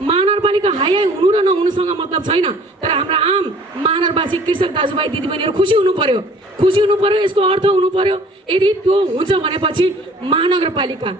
महानगरपालिका हाई हुनु र नहुनुसँग मतलब छैन, तर हाम्रा आम महानगरवासी कृषक दाजुभाइ दिदीबहिनीहरू खुसी हुनु पर्यो। खुसी हुनु पर्यो, यसको अर्थ हुनु पर्यो। यदि त्यो हुन्छ भनेपछि महानगरपालिका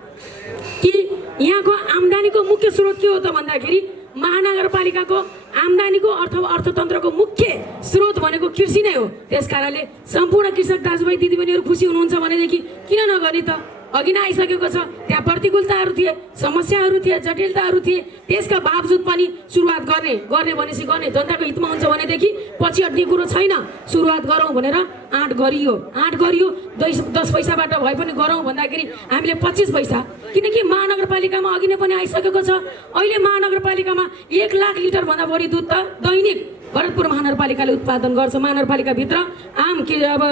कि यहाँको आम्दानीको मुख्य स्रोत के हो त भन्दाखेरि महानगरपालिकाको आम्दानीको अर्थतन्त्रको मुख्य स्रोत भनेको कृषि नै हो। त्यसकारणले सम्पूर्ण कृषक दाजुभाइ दिदीबहिनीहरू खुसी हुनुहुन्छ भनेदेखि किन नगर्ने त? अघि नै आइसकेको छ, त्यहाँ प्रतिकूलताहरू थिए, समस्याहरू थिए, जटिलताहरू थिए, त्यसका बावजुद पनि सुरुवात गर्ने भनेपछि गर्ने। जनताको हितमा हुन्छ भनेदेखि पछि हट्ने कुरो छैन। सुरुवात गरौँ भनेर आँट गरियो 10 पैसाबाट भए पनि गरौँ भन्दाखेरि हामीले 25 पैसा, किनकि महानगरपालिकामा अघि नै पनि आइसकेको छ, अहिले महानगरपालिकामा 1 लाख लिटर भन्दा बढी दुध त दैनिक भरतपुर महानगरपालिकाले उत्पादन गर्छ। महानगरपालिकाभित्र आम के अब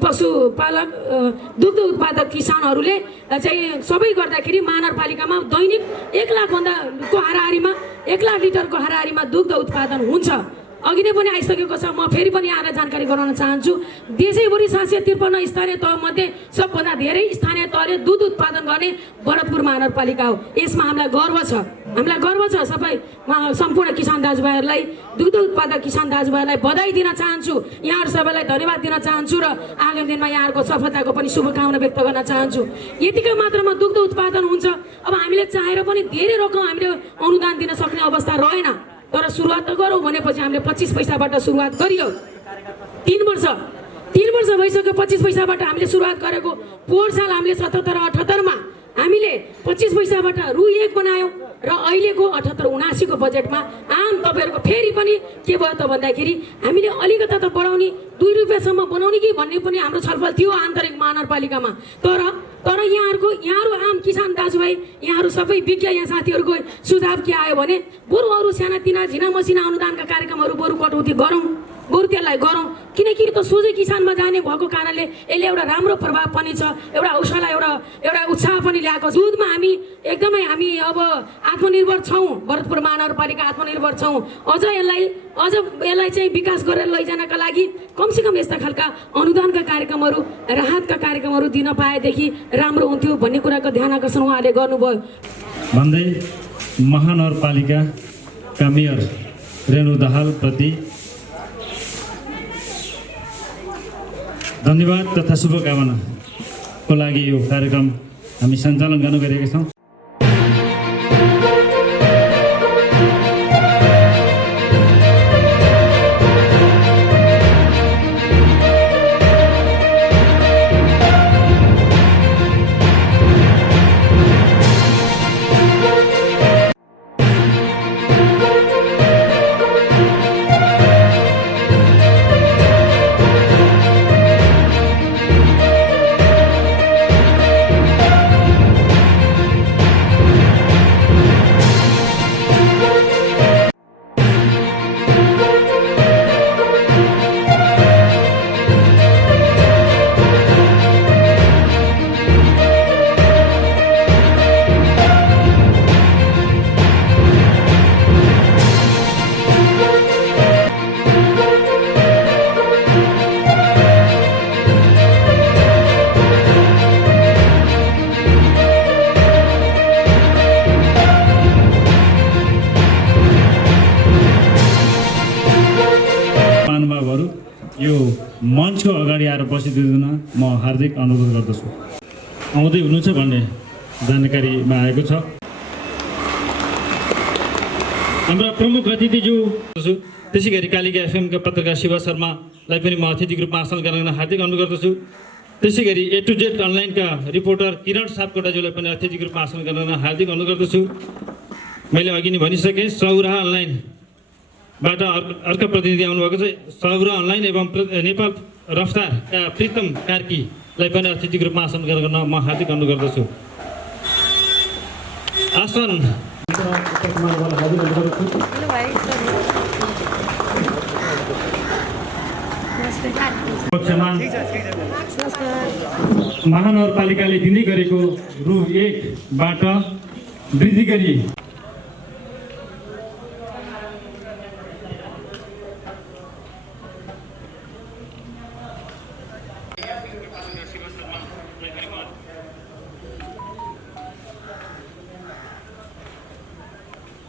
पशुपालक दुग्ध उत्पादक किसानहरूले चाहिँ सबै गर्दाखेरि महानगरपालिकामा दैनिक 1 लाख भन्दाको हाराहारीमा 1 लाख लिटरको हाराहारीमा दुग्ध उत्पादन हुन्छ। अघि नै पनि आइसकेको छ, म फेरि पनि यहाँलाई जानकारी गराउन चाहन्छु। देशैभरि 753 स्थानीय तहमध्ये सबभन्दा धेरै स्थानीय तहले दुध उत्पादन गर्ने भरतपुर महानगरपालिका हो। यसमा हामीलाई गर्व छ, सबै सम्पूर्ण किसान दाजुभाइहरूलाई, दुग्ध उत्पादक किसान दाजुभाइहरूलाई बधाई दिन चाहन्छु। यहाँहरू सबैलाई धन्यवाद दिन चाहन्छु र आगामी दिनमा यहाँहरूको सफलताको पनि शुभकामना व्यक्त गर्न चाहन्छु। यतिकै मात्रामा दुग्ध उत्पादन हुन्छ। अब हामीले चाहेर पनि धेरै रकम हामीले अनुदान दिन सक्ने अवस्था रहेन, तर सुरुवात त गरौँ भनेपछि हामीले 25 पैसाबाट सुरुवात गरियो। 3 वर्ष भइसक्यो 25 पैसाबाट हामीले सुरुवात गरेको। पोहोर साल हामीले 77-78 मा हामीले 25 पैसाबाट रु 1 बनायौँ र अहिलेको 78-79 को बजेटमा आम तपाईँहरूको फेरि पनि के भयो त भन्दाखेरि हामीले अलिकता त बढाउने 2 रुपियाँसम्म बनाउने कि भन्ने पनि हाम्रो छलफल थियो आन्तरिक महानगरपालिकामा। तर यहाँहरू आम किसान दाजुभाइ, यहाँहरू सबै विज्ञ यहाँ साथीहरूको सुझाव के आयो भने बरु अरू सानातिना झिना मसिना अनुदानका कार्यक्रमहरू बरु कटौती गरौँ, बरु त्यसलाई गरौँ, किनकि त सोझै किसानमा जाने भएको कारणले यसले एउटा राम्रो प्रभाव पनि छ, एउटा हौसला एउटा उत्साह पनि ल्याएको छ। दुधमा हामी अब आत्मनिर्भर छौँ, भरतपुर महानगरपालिका आत्मनिर्भर छौँ। अझ यसलाई चाहिँ विकास गरेर लैजानका लागि कमसेकम यस्ता खालका अनुदानका कार्यक्रमहरू, राहतका कार्यक्रमहरू दिन पाएदेखि राम्रो हुन्थ्यो भन्ने कुराको ध्यान आकर्षण उहाँले गर्नुभयो। भन्दै महानगरपालिकाका मेयर रेणु दाहाल प्रति धन्यवाद तथा शुभकामनाको लागि यो कार्यक्रम हामी सञ्चालन गर्न गइरहेका छौँ। यो मञ्चको अगाडि आएर बसिदिन म हार्दिक अनुरोध गर्दछु। आउँदै हुनुहुन्छ भन्ने जानकारीमा आएको छ। हाम्रा प्रमुख अतिथिज्यू त्यसै गरी कालिका एफएमका पत्रकार शिवा शर्मालाई पनि म अतिथिको रूपमा आसन गर्न हार्दिक अनुरोध गर्दछु। त्यसै गरी A to Z अनलाइनका रिपोर्टर किरण सापकोटाज्यूलाई पनि अतिथिको रूपमा आसन गर्न हार्दिक अनुरोध गर्दछु। मैले अघि नै भनिसकेँ, सौराहा अनलाइनबाट अर्का प्रतिनिधि आउनुभएको छ। सौराहा अनलाइन एवं नेपाल रफ्तारका प्रीतम कार्कीलाई पनि अतिथिको रूपमा आसन गर्न म हार्दिक अनुरोध गर्दछु। आसन पक्षमा महानगरपालिकाले दिँदै गरेको रु 1बाट वृद्धि गरी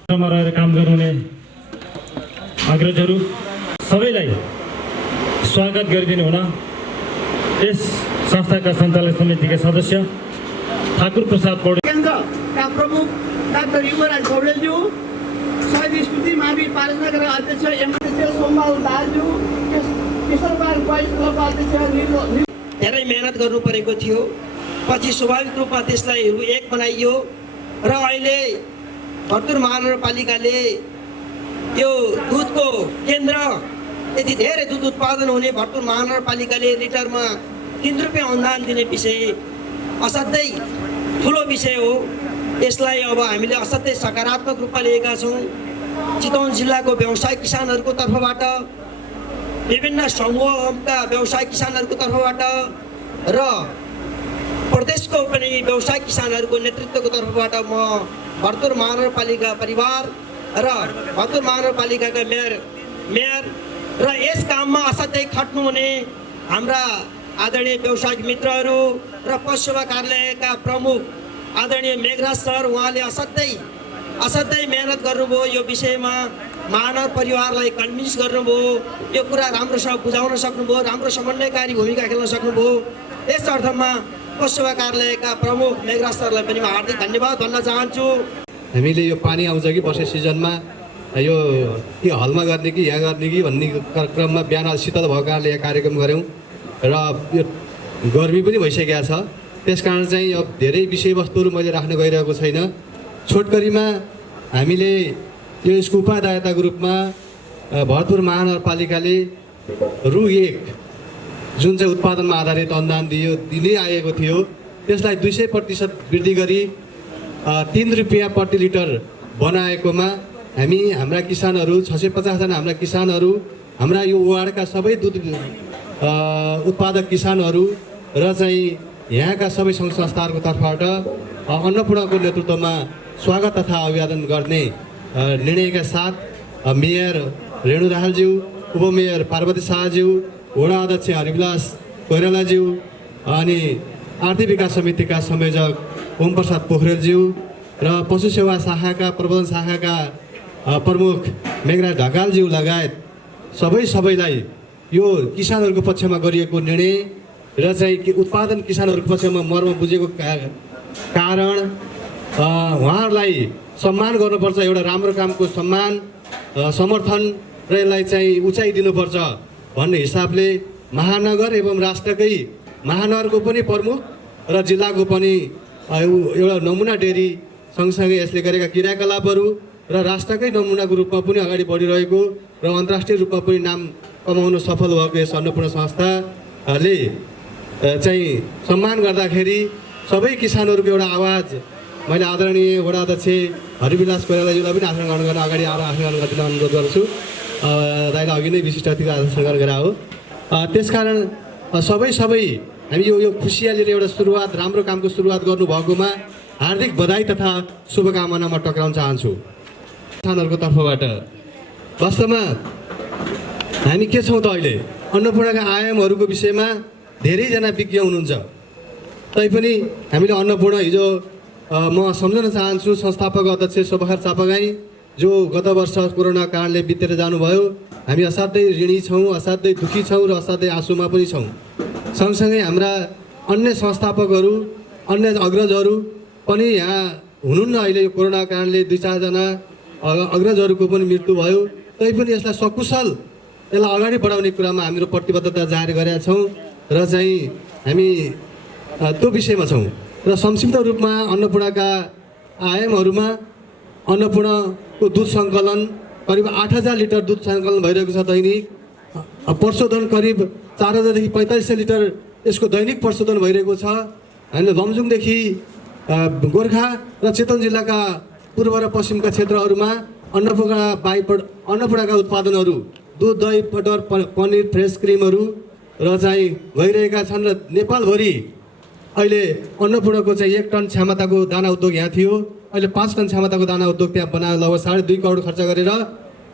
मा रहेर काम गर्नुहुने अग्रजहरू सबैलाई स्वागत गरिदिनु हुन यस संस्थाका सञ्चालक समितिका सदस्य ठाकुर प्रसाद पौडेल केन्द्रका प्रमुख डाक्टर युवराज पौडेलज्यू, शहीद स्मृति महावीर पारिजातका अध्यक्ष एमएलए सोमबाल दाहालज्यू, किशोरबाल बोइज क्लबका अध्यक्ष धेरै मेहनत गर्नु परेको थियो। पछि स्वाभाविक रूपमा त्यसलाई एक बनाइयो र अहिले भरतपुर महानगरपालिकाले यो दुधको केन्द्र, यति धेरै दुध उत्पादन हुने भरतपुर महानगरपालिकाले लिटरमा 3 रुपियाँ अनुदान दिने विषय असाध्यै ठुलो विषय हो। यसलाई अब हामीले असाध्यै सकारात्मक रूपमा लिएका छौँ। चितवन जिल्लाको व्यवसाय किसानहरूको तर्फबाट, विभिन्न समूहका व्यवसाय किसानहरूको तर्फबाट र प्रदेशको पनि व्यवसाय किसानहरूको नेतृत्वको तर्फबाट म भरतपुर महानगरपालिका परिवार र भरतपुर महानगरपालिकाका मेयर र यस काममा असाध्यै खट्नुहुने हाम्रा आदरणीय व्यवसायिक मित्रहरू र पशुसेवा कार्यालयका प्रमुख आदरणीय मेघराज सर, उहाँले असाध्यै मेहनत गर्नुभयो। यो विषयमा महानगर परिवारलाई कन्भिन्स गर्नुभयो, यो कुरा राम्रोसँग बुझाउन सक्नुभयो, राम्रो समन्वयकारी भूमिका खेल्न सक्नुभयो। यस अर्थमा पशुसेवा कार्यालयका प्रमुख मेघराज सरलाई पनि म हार्दिक धन्यवाद भन्न चाहन्छु। हामीले यो पानी आउँछ कि वर्षा सिजनमा यो के हलमा गर्ने कि यहाँ गर्ने कि भन्ने क्रममा बिहान शीतल भएको कारणले यहाँ कार्यक्रम गऱ्यौँ र यो गर्मी पनि भइसकेको छ। त्यसकारण चाहिँ अब धेरै विषयवस्तुहरू मैले राख्न गइरहेको छैन। छोटकरीमा हामीले यो यसको उपादायताको रूपमा भरतपुर महानगरपालिकाले रु 1 जुन चाहिँ उत्पादनमा आधारित अनुदान दिँदै आएको थियो, त्यसलाई 200% वृद्धि गरी 3 रुपियाँ प्रति लिटर बनाएकोमा हामी हाम्रा किसानहरू 650 जना हाम्रा किसानहरू, हाम्रा यो वार्डका सबै दुध उत्पादक किसानहरू र चाहिँ यहाँका सबै सङ्घ संस्थाहरूको तर्फबाट अन्नपूर्णको नेतृत्वमा स्वागत तथा अभिवादन गर्ने निर्णयका साथ मेयर रेणु दाहालज्यू, उपमेयर पार्वती शाहज्यू, वडा अध्यक्ष हरिविलास कोइरालाज्यू अनि आर्थिक विकास समितिका संयोजक ओम प्रसाद पोखरेलज्यू र पशु सेवा शाखाका प्रबन्धन शाखाका प्रमुख मेघराज ढकालज्यू लगायत सबैलाई यो किसानहरूको पक्षमा गरिएको निर्णय र चाहिँ उत्पादन किसानहरूको पक्षमा मर्म बुझेको कारण उहाँहरूलाई सम्मान गर्नुपर्छ। एउटा राम्रो कामको सम्मान, समर्थन र यसलाई चाहिँ उचाइ दिनुपर्छ भन्ने हिसाबले महानगर एवं राष्ट्रकै महानगरको पनि प्रमुख र जिल्लाको पनि एउटा नमुना डेरी सँगसँगै यसले गरेका क्रियाकलापहरू र राष्ट्रकै नमुनाको रूपमा पनि अगाडि बढिरहेको र अन्तर्राष्ट्रिय रूपमा पनि नाम कमाउन सफल भएको यस अन्नपूर्ण संस्थाले चाहिँ सम्मान गर्दाखेरि सबै किसानहरूको एउटा आवाज मैले आदरणीय वडा अध्यक्ष हरिविलास कोइरालाज्यूलाई पनि आसन ग्रहण गर्न अगाडि आएर आसन ग्रहण गर्न अनुरोध गर्छु। दाइलाई अघि नै विशिष्ट अतिथि आसन ग्रहण गरे हो। त्यसकारण सबै हामी यो खुसियालीले एउटा सुरुवात, राम्रो कामको सुरुवात गर्नुभएकोमा हार्दिक बधाई तथा शुभकामना म टक्राउन चाहन्छु किसानहरूको तर्फबाट। वास्तवमा हामी के छौँ त अहिले अन्नपूर्णका आयामहरूको विषयमा धेरैजना विज्ञ हुनुहुन्छ, तैपनि हामीले अन्नपूर्ण हिजो म सम्झन चाहन्छु संस्थापक अध्यक्ष शोभाखर चापागाई जो गत वर्ष कोरोना कारणले बितेर जानुभयो। हामी असाध्यै ऋणी छौँ, असाध्यै दुःखी छौँ र असाध्यै आँसुमा पनि छौँ। सँगसँगै हाम्रा अन्य संस्थापकहरू, अन्य अग्रजहरू पनि यहाँ हुनुहुन्न। अहिले यो कोरोना कारणले 2-4 जना अग्रजहरूको पनि मृत्यु भयो। तैपनि यसलाई सकुशल यसलाई अगाडि बढाउने कुरामा हाम्रो प्रतिबद्धता जाहेर गरेका छौँ र चाहिँ हामी त्यो विषयमा छौँ। र संक्षिप्त रूपमा अन्नपूर्णका आयामहरूमा अन्नपूर्णको दुध सङ्कलन करिब 8000 लिटर दुध सङ्कलन भइरहेको छ दैनिक। प्रशोधन करिब 4000 देखि 4500 लिटर यसको दैनिक प्रशोधन भइरहेको छ। हामीले लमजुङदेखि गोर्खा र चितवन जिल्लाका पूर्व र पश्चिमका क्षेत्रहरूमा अन्नपूर्णका उत्पादनहरू दुध, दही, बटर, पनिर, फ्रेस क्रिमहरू र चाहिँ गइरहेका छन्। र नेपालभरि अहिले अन्नपूर्णको चाहिँ 1 टन क्षमताको दाना उद्योग यहाँ थियो, अहिले 5 टन क्षमताको दाना उद्योग त्यहाँ बनाएर लगभग 2.5 करोड खर्च गरेर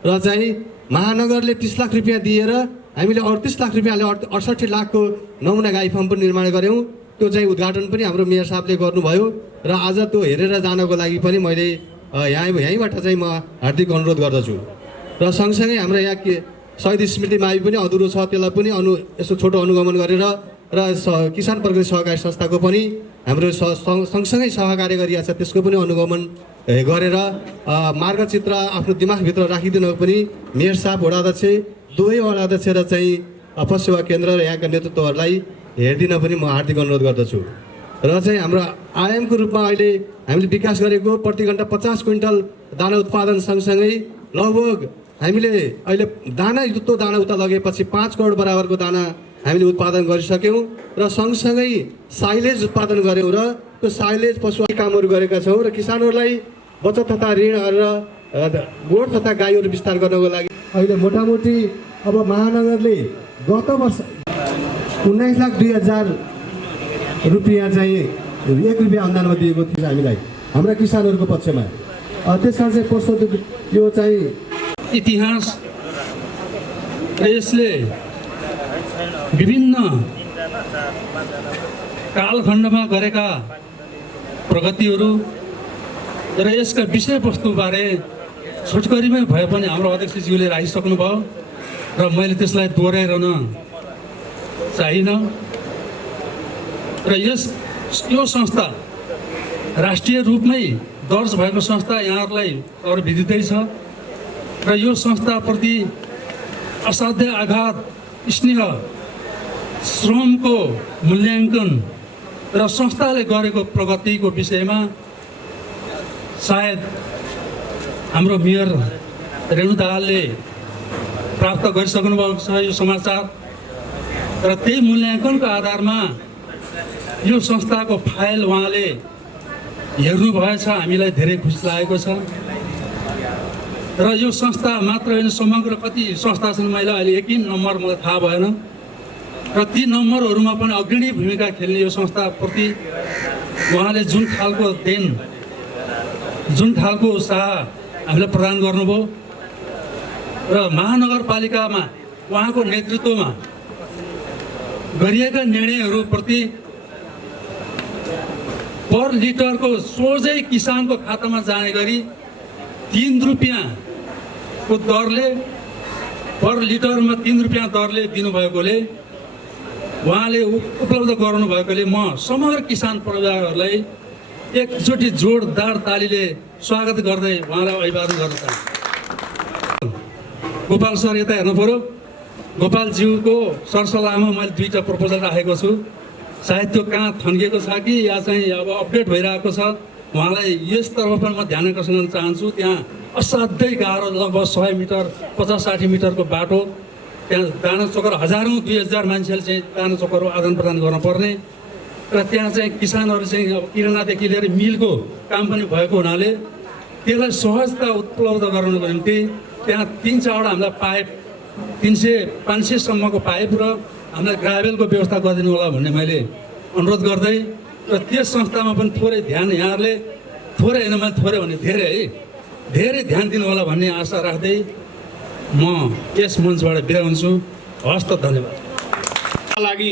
र चाहिँ महानगरले 30 लाख रुपियाँ दिएर हामीले 38 लाख रुपियाँले 68 लाखको नमुना गाई फार्म पनि निर्माण गऱ्यौँ। त्यो चाहिँ उद्घाटन पनि हाम्रो मेयर साहबले गर्नुभयो र आज त्यो हेरेर जानको लागि पनि मैले यहीँबाट चाहिँ म हार्दिक अनुरोध गर्दछु। र सँगसँगै हाम्रो यहाँ के शहीद स्मृति मावि पनि अधुरो छ, त्यसलाई पनि यसो छोटो अनुगमन गरेर र किसान प्रगति सहकारी संस्थाको पनि हाम्रो सँगसँगै सहकार्य गरिरहेको छ, त्यसको पनि अनुगमन गरेर मार्गचित्र आफ्नो दिमागभित्र राखिदिन पनि मेयर साहब, वडा अध्यक्ष, दुवै वडा अध्यक्ष र चाहिँ पशु सेवा केन्द्र र यहाँका नेतृत्वहरूलाई हेरिदिन पनि म हार्दिक अनुरोध गर्दछु। र चाहिँ हाम्रो आयामको रूपमा अहिले हामीले विकास गरेको प्रति घन्टा 50 क्विन्टल दाना उत्पादन सँगसँगै लगभग हामीले अहिले युक्त दाना उता लगेपछि 5 करोड बराबरको दाना हामीले उत्पादन गरिसक्यौँ र सँगसँगै साइलेज उत्पादन गऱ्यौँ र त्यो साइलेज पशु कामहरू गरेका छौँ र किसानहरूलाई बचत तथा ऋण र गोठ तथा गाईहरू विस्तार गर्नको लागि अहिले मोटामोटी अब महानगरले गत वर्ष 19,02,000 रुपियाँ चाहिँ 1 रुपियाँ अनुदानमा दिएको थियो हामीलाई हाम्रा किसानहरूको पक्षमा। त्यस कारण चाहिँ प्रस्तुत यो चाहिँ इतिहास र यसले विभिन्न कालखण्डमा गरेका प्रगतिहरू र यसका विषयवस्तुबारे छोटकरीमै भए पनि हाम्रो अध्यक्षज्यूले राखिसक्नुभयो र मैले त्यसलाई दोहोऱ्याइरहन चाहिनँ। र यो संस्था राष्ट्रिय रूपमै दर्ज भएको संस्था यहाँहरूलाई अरू विदितै छ र यो संस्थाप्रति असाध्य आघात, स्नेह, श्रमको मूल्याङ्कन र संस्थाले गरेको प्रगतिको विषयमा सायद हाम्रो मेयर रेणु दाहालले प्राप्त गरिसक्नु भएको छ यो समाचार र त्यही मूल्याङ्कनको आधारमा यो संस्थाको फाइल उहाँले हेर्नुभएछ। हामीलाई धेरै खुसी लागेको छ र यो संस्था मात्र होइन, समग्र कति संस्था छन् मैले अहिले एक नम्बर मलाई थाहा भएन र ती नम्बरहरूमा पनि अग्रणी भूमिका खेल्ने यो संस्थाप्रति उहाँले जुन खालको देन, जुन खालको उत्साह हामीलाई प्रदान गर्नुभयो र महानगरपालिकामा उहाँको नेतृत्वमा गरिएका निर्णयहरूप्रति पर लिटरको सोझै किसानको खातामा जाने गरी 3 रुपियाँको दरले, पर लिटरमा 3 रुपियाँ दरले दिनुभएकोले, उहाँले उपलब्ध गराउनु भएकोले म समग्र किसान परिवारहरूलाई एकचोटि जोरदार तालीले स्वागत गर्दै उहाँलाई अभिवादन गर्न चाहन्छु। गोपाल सर यता हेर्नु पऱ्यो। गोपालज्यूको सरसल्लाहमा मैले 2टा प्रपोजल राखेको छु। सायद त्यो कहाँ थन्किएको छ कि या चाहिँ अब अपडेट भइरहेको छ, उहाँलाई यसतर्फ पनि म ध्यान आकर्षण गर्न चाहन्छु। त्यहाँ असाध्यै गाह्रो, लगभग 100 मिटर 50-60 मिटरको बाटो, त्यहाँ दाना चोकर हजारौँ 2000 मान्छेले चाहिँ दाना चोकरहरू आदान प्रदान गर्नुपर्ने र त्यहाँ चाहिँ किसानहरू चाहिँ अब किरानादेखि लिएर मिलको काम पनि भएको हुनाले त्यसलाई सहजता उपलब्ध गराउनको निम्ति त्यहाँ 3-4वटा हामीलाई पाइप, 500 सम्मको पाइप र हामीलाई ग्राभेलको व्यवस्था गरिदिनु होला भन्ने मैले अनुरोध गर्दै र त्यस संस्थामा पनि थोरै ध्यान यहाँहरूले, थोरै होइन मैले थोरै भने धेरै ध्यान दिनु होला भन्ने आशा राख्दै म यस मञ्चबाट बिदा हुन्छु। हस्त धन्यवाद। लागि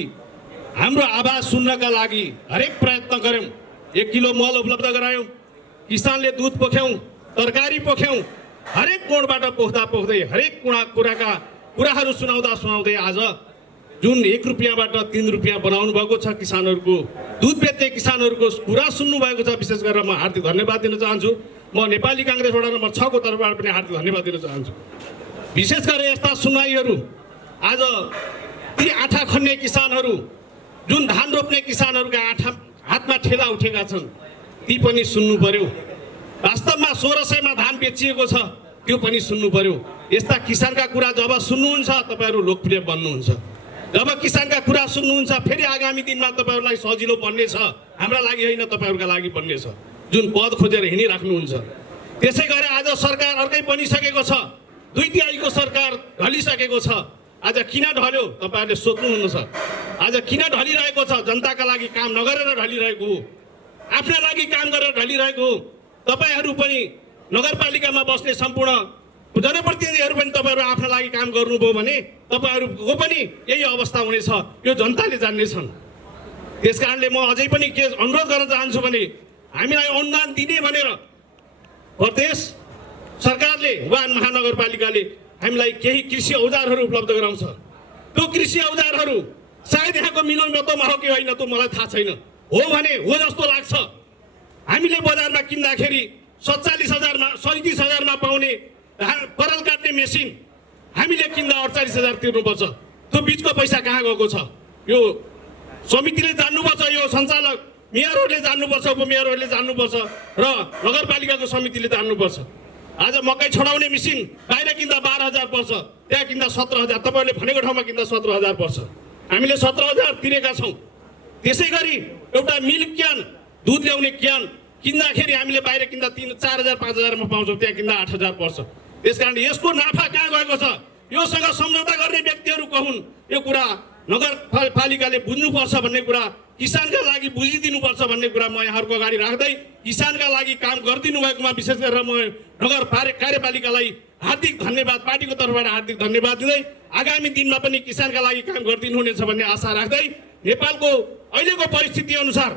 हाम्रो आवाज सुन्नका लागि हरेक प्रयत्न गऱ्यौँ। 1 किलो मल उपलब्ध गरायौँ, किसानले दुध पोख्यौँ, तरकारी पोख्यौँ, हरेक कोणबाट पोख्दै हरेक कुराहरू सुनाउँदै आज जुन 1 रुपियाँबाट 3 रुपियाँ बनाउनु भएको छ, किसानहरूको दुध बेच्ने किसानहरूको कुरा सुन्नु भएको छ। विशेष गरेर म हार्दिक धन्यवाद दिन चाहन्छु। म नेपाली काङ्ग्रेस वडा नम्बर 6 को तर्फबाट पनि हार्दिक धन्यवाद दिन चाहन्छु। विशेष गरेर यस्ता सुनवाईहरू आज ती आँखा खन्ने किसानहरू, जुन धान रोप्ने किसानहरूका हातमा ठेला उठेका छन्, ती पनि सुन्नु पर्यो। वास्तवमा 1600 मा धान बेचिएको छ, त्यो पनि सुन्नु पर्यो। यस्ता किसानका कुरा जब सुन्नुहुन्छ तपाईँहरू लोकप्रिय बन्नुहुन्छ। जब किसानका कुरा सुन्नुहुन्छ फेरि आगामी दिनमा तपाईँहरूलाई सजिलो बन्नेछ, हाम्रा लागि होइन तपाईँहरूका लागि बन्नेछ, जुन पद खोजेर हिँडिराख्नुहुन्छ। त्यसै गरी आज सरकार अर्कै बनिसकेको छ, 2/3 सरकार ढलिसकेको छ। आज किन ढल्यो तपाईँहरूले सोध्नुहुनेछ। आज किन ढलिरहेको छ? जनताका लागि काम नगरेर ढलिरहेको हो, आफ्ना लागि काम गरेर ढलिरहेको हो। तपाईँहरू पनि नगरपालिकामा बस्ने सम्पूर्ण जनप्रतिनिधिहरू पनि तपाईँहरू आफ्ना लागि काम गर्नुभयो भने तपाईँहरूको पनि यही अवस्था हुनेछ, यो जनताले जान्नेछन्। त्यस कारणले म अझै पनि के अनुरोध गर्न चाहन्छु भने हामीलाई अनुदान दिने भनेर प्रदेश सरकारले वा महानगरपालिकाले हामीलाई केही कृषि औजारहरू उपलब्ध गराउँछ। त्यो कृषि औजारहरू सायद यहाँको मिलोमितोमा हो कि होइन त्यो मलाई थाहा छैन। हो भने हो जस्तो लाग्छ। हामीले बजारमा किन्दाखेरि 47,000मा 37,000मा पाउने परल काट्ने मेसिन हामीले किन्दा 48,000 तिर्नुपर्छ। त्यो बिचको पैसा कहाँ गएको छ? यो समितिले जान्नुपर्छ, यो सञ्चालक मेयरहरूले जान्नुपर्छ, उपमेयरहरूले जान्नुपर्छ र नगरपालिकाको समितिले जान्नुपर्छ। आज मकै छडाउने मेसिन बाहिर किन्दा 12,000 पर्छ, त्यहाँ किन्दा 17,000, तपाईँहरूले भनेको ठाउँमा किन्दा 17,000 पर्छ। हामीले 17,000 तिरेका छौँ। त्यसै गरी एउटा मिल्क क्यान, दुध ल्याउने क्यान किन्दाखेरि हामीले बाहिर किन्दा 4,000 5,000मा पाउँछौँ, त्यहाँ किन्दा 8,000 पर्छ। त्यसकारण यसको नाफा कहाँ गएको छ? योसँग सम्झौता गर्ने व्यक्तिहरू को हुन्? यो कुरा नगरपालिकाले बुझ्नुपर्छ भन्ने कुरा, किसानका लागि बुझिदिनुपर्छ भन्ने कुरा म यहाँहरूको अगाडि राख्दै किसानका लागि काम गरिदिनु भएकोमा विशेष गरेर म नगर कार्यपालिकालाई हार्दिक धन्यवाद, पार्टीको तर्फबाट हार्दिक धन्यवाद दिँदै आगामी दिनमा पनि किसानका लागि काम गरिदिनुहुनेछ भन्ने आशा राख्दै नेपालको अहिलेको परिस्थिति अनुसार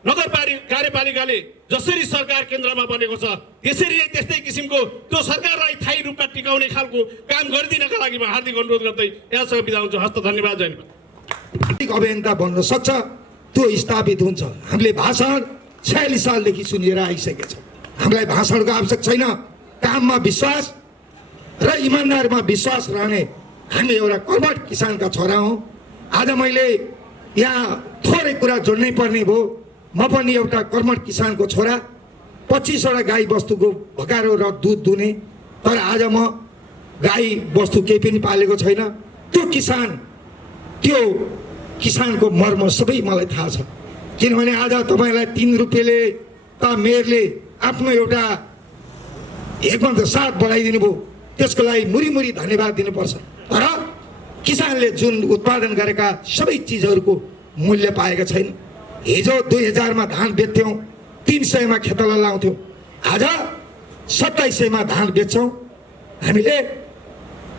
कार्यपालिकाले जसरी सरकार केन्द्रमा बनेको छ त्यसरी नै त्यस्तै किसिमको त्यो सरकारलाई स्थायी रूपमा टिकाउने खालको काम गरिदिनका लागि म हार्दिक अनुरोध गर्दै यहाँसँग बिदा हुन्छु। हस्त धन्यवाद। जय नेपाल। अभियन्ता बन्न सक्छ, त्यो स्थापित हुन्छ। हामीले भाषण 46 सालदेखि सुनेर आइसकेका छौँ। हामीलाई भाषणको आवश्यक छैन। काममा विश्वास र इमान्दारमा विश्वास रहने हामी एउटा कर्मठ किसानका छोरा हौँ। आज मैले यहाँ थोरै कुरा जोड्नै पर्ने भयो। म पनि एउटा कर्मठ किसानको छोरा, 25वटा गाई बस्तुको भकारो र दुध दुने, तर आज म गाई बस्तु केही पनि पालेको छैन। त्यो किसानको मर्म सबै मलाई थाहा छ। किनभने आज तपाईँलाई 3 रुपियाँले त मेयरले आफ्नो एउटा 1/7 बढाइदिनु भयो, त्यसको लागि मुरी धन्यवाद दिनुपर्छ। तर किसानले जुन उत्पादन गरेका सबै चिजहरूको मूल्य पाएका छैन। हिजो 2000मा धान बेच्थ्यौँ, 300मा खेतला लाउँथ्यौँ, आज 2700मा धान बेच्छौँ। हामीले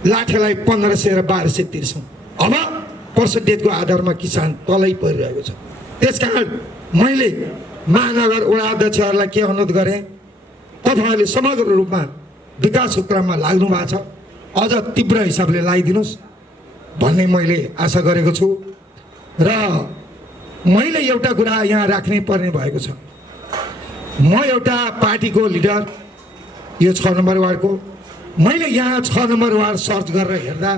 लाठेलाई 1500 र 1200 तिर्छौँ। अब पर्सेन्टेजको आधारमा किसान तलै परिरहेको छ। त्यसकारण मैले महानगर वडा अध्यक्षहरूलाई के अनुरोध गरेँ, तपाईँहरूले समग्र रूपमा विकासको क्रममा लाग्नु भएको छ, अझ तीव्र हिसाबले लगाइदिनुहोस् भन्ने मैले आशा गरेको छु। र मैले एउटा कुरा यहाँ राख्नै पर्ने भएको छ। म एउटा पार्टीको लिडर, यो 6 नम्बर वार्डको। मैले यहाँ 6 नम्बर वार्ड सर्च गरेर हेर्दा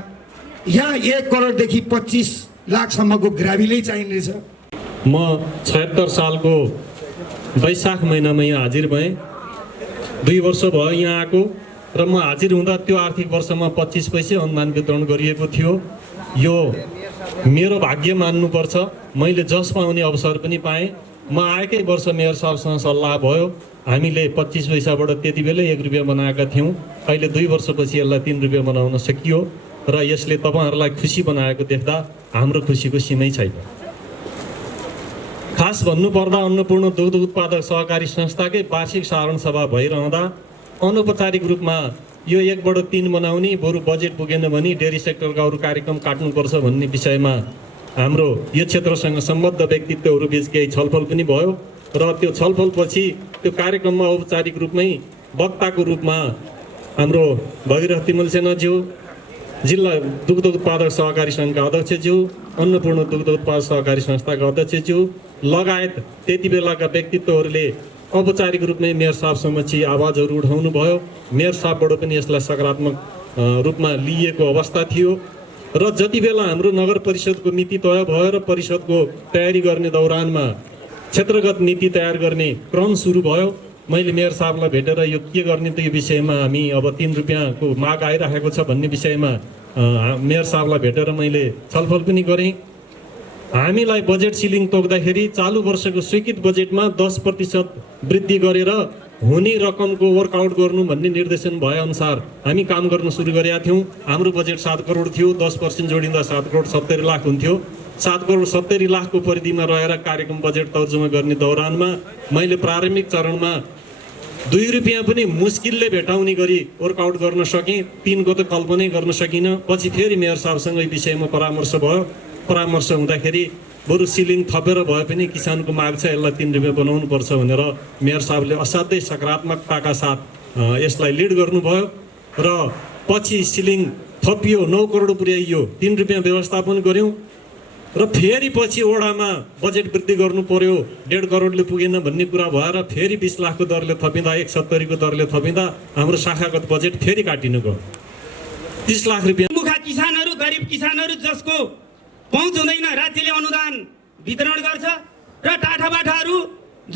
यहाँ 1 करोडदेखि 25 लाखसम्मको ग्राभिलै चाहिने रहेछ। म 76 सालको वैशाख महिनामा यहाँ हाजिर भएँ। 2 वर्ष भयो यहाँ आएको र म हाजिर हुँदा त्यो आर्थिक वर्षमा 25 पैसे अनुदान वितरण गरिएको थियो। यो मेरो भाग्य मान्नुपर्छ। मैले जस पाउने अवसर पनि पाएँ। म आएकै वर्ष मेयर साहबसँग सल्लाह भयो। हामीले 25 पैसाबाट त्यति बेलै 1 रुपियाँ बनाएका थियौँ। अहिले 2 वर्षपछि यसलाई 3 रुपियाँ बनाउन सकियो र यसले तपाईँहरूलाई खुसी बनाएको देख्दा हाम्रो खुसीको सीमै छैन। खास भन्नुपर्दा अन्नपूर्ण दुग्ध उत्पादक सहकारी संस्थाकै वार्षिक साधारण सभा भइरहँदा अनौपचारिक रूपमा यो 1/3 बनाउने, बरु बजेट पुगेन भने डेरी सेक्टरका अरू कार्यक्रम काट्नुपर्छ भन्ने विषयमा हाम्रो यो क्षेत्रसँग सम्बद्ध व्यक्तित्वहरू बीच केही छलफल पनि भयो र त्यो छलफलपछि त्यो कार्यक्रममा औपचारिक रूपमै वक्ताको रूपमा हाम्रो भगीरथ तिमल सेनाज्यू, जिल्ला दुग्ध उत्पादक सहकारी सङ्घका अध्यक्षज्यू, अन्नपूर्ण दुग्ध उत्पादक सहकारी संस्थाका अध्यक्षज्यू लगायत त्यति बेलाका व्यक्तित्वहरूले औपचारिक रूपमै मेयर साहब समक्ष आवाजहरू उठाउनु भयो। मेयर साहबबाट पनि यसलाई सकारात्मक रूपमा लिएको अवस्था थियो र जति बेला हाम्रो नगर परिषदको नीति तय भयो र परिषदको तयारी गर्ने दौरानमा क्षेत्रगत नीति तयार गर्ने क्रम सुरु भयो, मैले मेयर साहबलाई भेटेर यो के गर्ने त यो विषयमा हामी अब 3 रुपियाँको माग आइरहेको छ भन्ने विषयमा मेयर साहबलाई भेटेर मैले छलफल पनि गरेँ। हामीलाई बजेट सिलिङ तोक्दाखेरि चालु वर्षको स्वीकृत बजेटमा 10% वृद्धि गरेर हुने रकमको वर्कआउट गर्नु भन्ने निर्देशन भएअनुसार हामी काम गर्न सुरु गरेका थियौँ। हाम्रो बजेट 7 करोड थियो, 10% जोडिँदा 7 करोड 70 लाख हुन्थ्यो। 7 करोड 70 लाखको परिधिमा रहेर कार्यक्रम बजेट तर्जुमा गर्ने दौरानमा मैले प्रारम्भिक चरणमा 2 रुपियाँ पनि मुस्किलले भेटाउने गरी वर्कआउट गर्न सकेँ। 3 को त कल्पनै गर्न सकिनँ। पछि फेरि मेयर साहबसँग यो विषयमा परामर्श भयो। परामर्श हुँदाखेरि बरु सिलिङ थपेर भए पनि किसानको माग छ, यसलाई 3 रुपियाँ बनाउनुपर्छ भनेर मेयर साहबले असाध्यै सकारात्मकताका साथ यसलाई लिड गर्नुभयो र पछि सिलिङ थपियो 9 करोड पुर्याइयो 3 रुपियाँ व्यवस्थापन गऱ्यौँ र फेरि पछि ओडामा बजेट वृद्धि गर्नु पर्यो 1.5 करोडले पुगेन भन्ने कुरा भएर फेरि 20 लाखको दरले थपिँदा 170 को दरले थपिँदा हाम्रो शाखागत बजेट फेरि काटिनु गयो 30 लाख रुपियाँ। मुखा किसानहरू गरिब किसानहरू जसको पहुँच हुँदैन राज्यले अनुदान वितरण गर्छ र टाठाबाठाहरू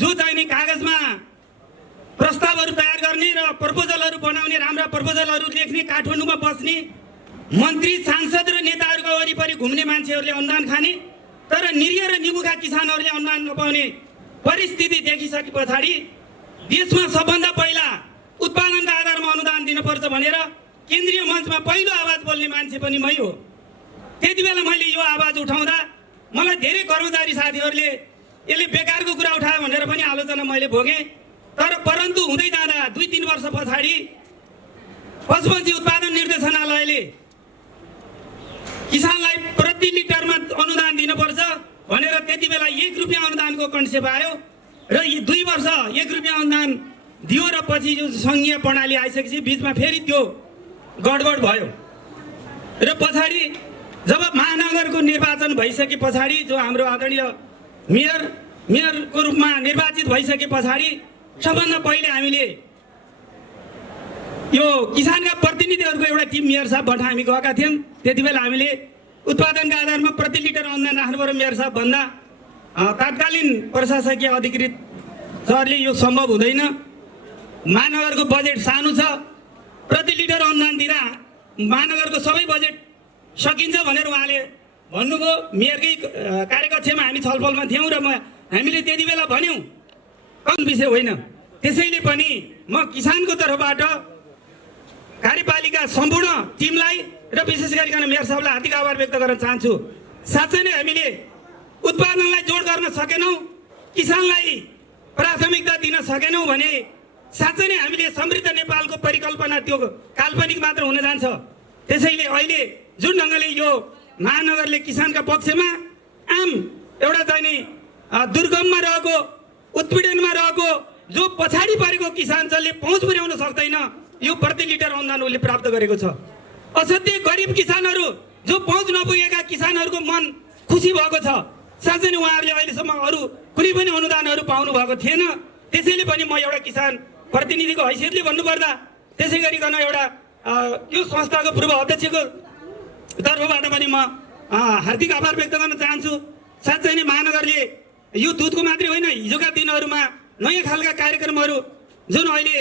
जो चाहिने कागजमा प्रस्तावहरू तयार गर्ने र प्रपोजलहरू बनाउने राम्रा प्रपोजलहरू लेख्ने काठमाडौँमा बस्ने मन्त्री सांसद र नेताहरूको वरिपरि घुम्ने मान्छेहरूले अनुदान खाने तर निरीह र निमुखा किसानहरूले अनुदान नपाउने परिस्थिति देखिसके पछाडि देशमा सबभन्दा पहिला उत्पादनका आधारमा अनुदान दिनुपर्छ भनेर केन्द्रीय मञ्चमा पहिलो आवाज बोल्ने मान्छे पनि मै हो। त्यति बेला मैले यो आवाज उठाउँदा मलाई धेरै कर्मचारी साथीहरूले यसले बेकारको कुरा उठायो भनेर पनि आलोचना मैले भोगेँ तर परन्तु हुँदै जाँदा 2-3 वर्ष पछाडि पशुपन्छी उत्पादन निर्देशनालयले किसानलाई प्रति लिटरमा अनुदान दिनुपर्छ भनेर त्यति बेला 1 रुपियाँ अनुदानको कन्सेप्ट आयो र 2 वर्ष 1 रुपियाँ अनुदान दियो र पछि यो सङ्घीय प्रणाली आइसकेपछि बिचमा फेरि त्यो गडबड भयो र पछाडि जब महानगरको निर्वाचन भइसके पछाडि जो हाम्रो आदरणीय मेयरको रूपमा निर्वाचित भइसके पछाडि सबभन्दा पहिले हामीले यो किसानका प्रतिनिधिहरूको एउटा टिम मेयर साहबबाट हामी गएका थियौँ। त्यति बेला हामीले उत्पादनका आधारमा प्रति लिटर अनुदान राख्नु पर्यो मेयर साहब भन्दा तत्कालीन प्रशासकीय अधिकृत सरले यो सम्भव हुँदैन महानगरको बजेट सानो छ प्रति लिटर अनुदान दिँदा महानगरको सबै बजेट सकिन्छ भनेर उहाँले भन्नुभयो। मेयरकै कार्यकक्षमा हामी छलफलमा थियौँ र हामीले त्यति बेला भन्यौँ कम विषय होइन। त्यसैले पनि म किसानको तर्फबाट कार्यपालिका सम्पूर्ण टिमलाई र विशेष गरिकन मेयर साहबलाई हार्दिक आभार व्यक्त गर्न चाहन्छु। साँच्चै नै हामीले उत्पादनलाई जोड गर्न सकेनौँ किसानलाई प्राथमिकता दिन सकेनौँ भने साँच्चै नै हामीले समृद्ध नेपालको परिकल्पना त्यो काल्पनिक मात्र हुन जान्छ। त्यसैले अहिले जुन ढङ्गले यो महानगरले किसानका पक्षमा आम एउटा चाहिने दुर्गममा रहेको उत्पीडनमा रहेको जो पछाडि परेको किसान जसले पहुँच पुर्याउन सक्दैन यो प्रति लिटर अनुदान उसले प्राप्त गरेको छ। असाध्यै गरिब किसानहरू जो पहुँच नपुगेका किसानहरूको मन खुसी भएको छ। साँच्चै नै उहाँहरूले अहिलेसम्म अरू कुनै पनि अनुदानहरू पाउनु भएको थिएन। त्यसैले पनि म एउटा किसान प्रतिनिधिको हैसियतले भन्नुपर्दा त्यसै गरिकन एउटा यो संस्थाको पूर्व अध्यक्षको तर्फबाट पनि म हार्दिक आभार व्यक्त गर्न चाहन्छु। साँच्चै नै महानगरले यो दुधको मात्रै होइन हिजोका दिनहरूमा नयाँ खालका कार्यक्रमहरू जुन अहिले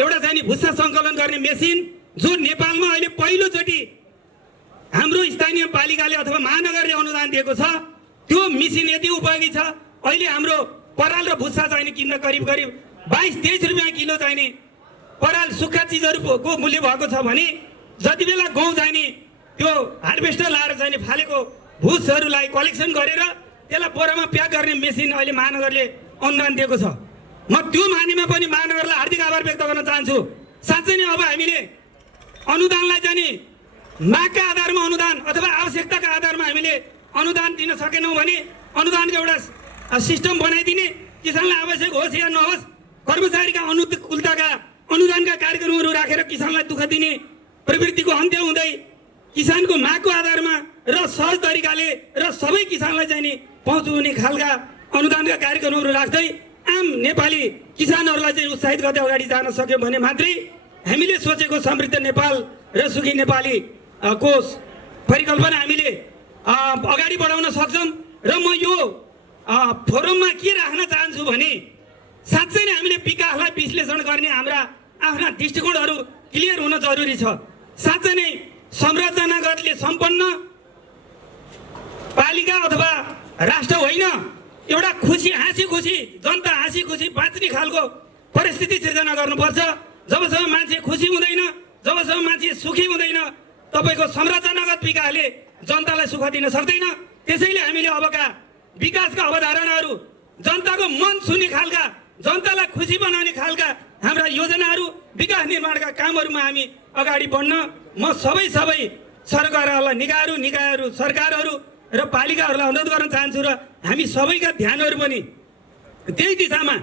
एउटा चाहिँ भुस्सा सङ्कलन गर्ने मेसिन जो नेपालमा अहिले पहिलोचोटि हाम्रो स्थानीय पालिकाले अथवा महानगरले अनुदान दिएको छ त्यो मेसिन यति उपयोगी छ। अहिले हाम्रो पराल र भुस्सा चाहिने किन्न करिब 22-23 रुपियाँ किलो चाहिने पराल सुक्खा चिजहरूको मूल्य भएको छ भने जति बेला गहुँ चाहिने त्यो हार्भेस्टर लाएर चाहिने फालेको भुसहरूलाई कलेक्सन गरेर त्यसलाई बोरामा प्याक गर्ने मेसिन अहिले महानगरले अनुदान दिएको छ। म त्यो मानेमा पनि महानगरलाई हार्दिक आभार व्यक्त गर्न चाहन्छु। साँच्चै नै अब हामीले अनुदानलाई चाहिँ मागका आधारमा अनुदान अथवा आवश्यकताका आधारमा हामीले अनुदान दिन सकेनौँ भने अनुदानको एउटा सिस्टम बनाइदिने किसानलाई आवश्यक होस् या नहोस् कर्मचारीका अनुकूलताका अनुदानका कार्यक्रमहरू राखेर किसानलाई दुःख दिने प्रवृत्तिको अन्त्य हुँदै किसानको मागको आधारमा र सहज तरिकाले र सबै किसानलाई चाहिँ पहुँच हुने खालका अनुदानका कार्यक्रमहरू राख्दै आम नेपाली किसानहरूलाई चाहिँ उत्साहित गर्दै अगाडि जान सक्यौँ भने मात्रै हामीले सोचेको समृद्ध नेपाल र सुखी नेपाली को परिकल्पना हामीले अगाडि बढाउन सक्छौँ। र म यो फोरममा के राख्न चाहन्छु भने साँच्चै नै हामीले विकासलाई विश्लेषण गर्ने हाम्रा आफ्ना दृष्टिकोणहरू क्लियर हुन जरुरी छ। साँच्चै नै संरचनागतले सम्पन्न पालिका अथवा राष्ट्र होइन एउटा हाँसी खुसी जनता हाँसी खुसी बाँच्ने खालको परिस्थिति सिर्जना गर्नुपर्छ। जबसम्म मान्छे खुसी हुँदैन जबसम्म मान्छे सुखी हुँदैन तपाईँको संरचनागत विकासले जनतालाई सुख दिन सक्दैन। त्यसैले हामीले अबका विकासका अवधारणाहरू जनताको मन छुने खालका जनतालाई खुसी बनाउने खालका हाम्रा योजनाहरू विकास निर्माणका कामहरूमा हामी अगाडि बढ्न म सबै सरकारहरूलाई निकायहरू सरकारहरू र पालिकाहरूलाई अनुरोध गर्न चाहन्छु र हामी सबैका ध्यानहरू पनि त्यही दिशामा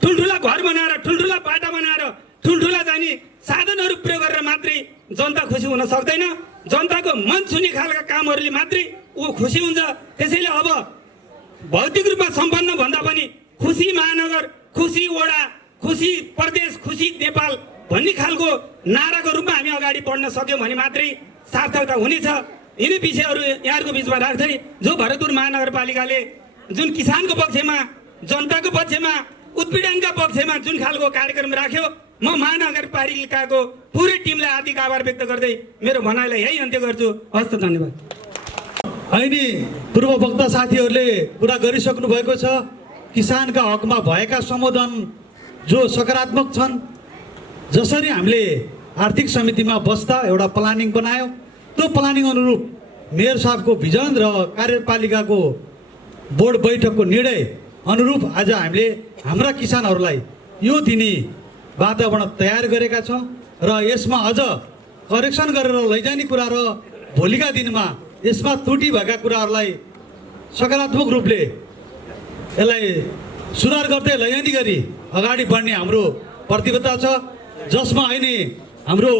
ठुल्ठुला घर बनाएर ठुल्ठुला बाटा बनाएर ठुल्ठुला जाने साधनहरू प्रयोग गरेर मात्रै जनता खुसी हुन सक्दैन। जनताको मन छुने खालका कामहरूले मात्रै ऊ खुसी हुन्छ। त्यसैले अब भौतिक रूपमा सम्पन्न भन्दा पनि खुसी महानगर, खुसी वडा, खुसी प्रदेश, खुसी नेपाल भन्ने खालको नाराको रूपमा हामी अगाडि बढ्न सक्यौँ भने मात्रै सार्थकता हुनेछ। यिनै विषयहरू यहाँहरूको बिचमा राख्दै जो भरतपुर महानगरपालिकाले जुन किसानको पक्षमा, जनताको पक्षमा, उत्पीडनका पक्षमा जुन खालको कार्यक्रम राख्यो, म महानगरपालिकाको पुरै टिमलाई हार्दिक आभार व्यक्त गर्दै मेरो भनाइलाई यही अन्त्य गर्छु। हस्त, धन्यवाद। अहिले पूर्व वक्ता साथीहरूले कुरा गरिसक्नु भएको छ। किसानका हकमा भएका सम्बोधन जो सकारात्मक छन्, जसरी हामीले आर्थिक समितिमा बस्दा एउटा प्लानिङ बनायो, त्यो प्लानिङ अनुरूप मेयर साहबको भिजन र कार्यपालिकाको बोर्ड बैठकको निर्णय अनुरूप आज हामीले हाम्रा किसानहरूलाई यो दिने वातावरण तयार गरेका छौँ र यसमा अझ करेक्सन गरेर लैजाने कुरा र भोलिका दिनमा यसमा त्रुटि भएका कुराहरूलाई सकारात्मक रूपले यसलाई सुधार गर्दै लैजाने गरी अगाडि बढ्ने हाम्रो प्रतिबद्धता छ। जसमा अहिले हाम्रो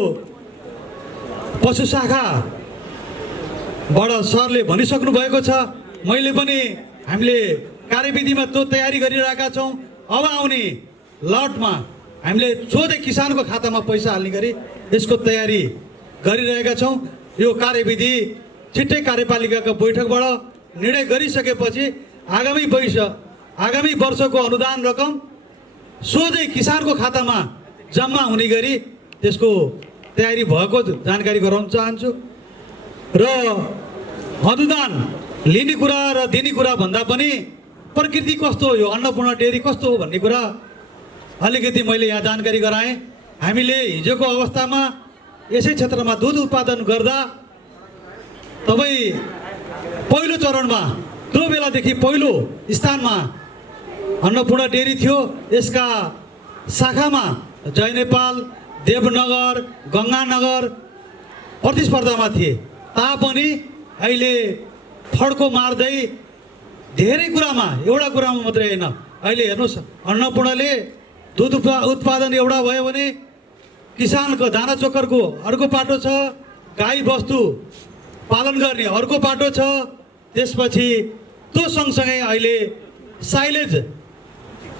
पशु शाखाबाट सरले भनिसक्नु भएको छ। मैले पनि हामीले कार्यविधिमा त्यो तयारी गरिरहेका छौँ। अब आउने लटमा हामीले सोझै किसानको खातामा पैसा हाल्ने गरी यसको तयारी गरिरहेका छौँ। यो कार्यविधि छिट्टै कार्यपालिकाको बैठकबाट निर्णय गरिसकेपछि आगामी वर्षको अनुदान रकम सोझै किसानको खातामा जम्मा हुने गरी त्यसको तयारी भएको जानकारी गराउन चाहन्छु। र अनुदान लिने कुरा र दिने कुरा भन्दा पनि प्रकृति कस्तो हो, यो अन्नपूर्ण डेरी कस्तो हो भन्ने कुरा अलिकति मैले यहाँ जानकारी गराएँ। हामीले हिजोको अवस्थामा यसै क्षेत्रमा दुध उत्पादन गर्दा तपाईँ पहिलो चरणमा त्यो बेलादेखि पहिलो स्थानमा अन्नपूर्ण डेरी थियो। यसका शाखामा जय नेपाल, देवनगर, गङ्गानगर प्रतिस्पर्धामा थिए तापनि अहिले फड्को मार्दै धेरै कुरामा, एउटा कुरामा मात्रै होइन, अहिले हेर्नुहोस् अन्नपूर्णले दुध उत्पादन एउटा भयो भने किसानको दाना चोकरको अर्को पाटो छ, गाई बस्तु पालन गर्ने अर्को पाटो छ। त्यसपछि त्यो सँगसँगै अहिले साइलेज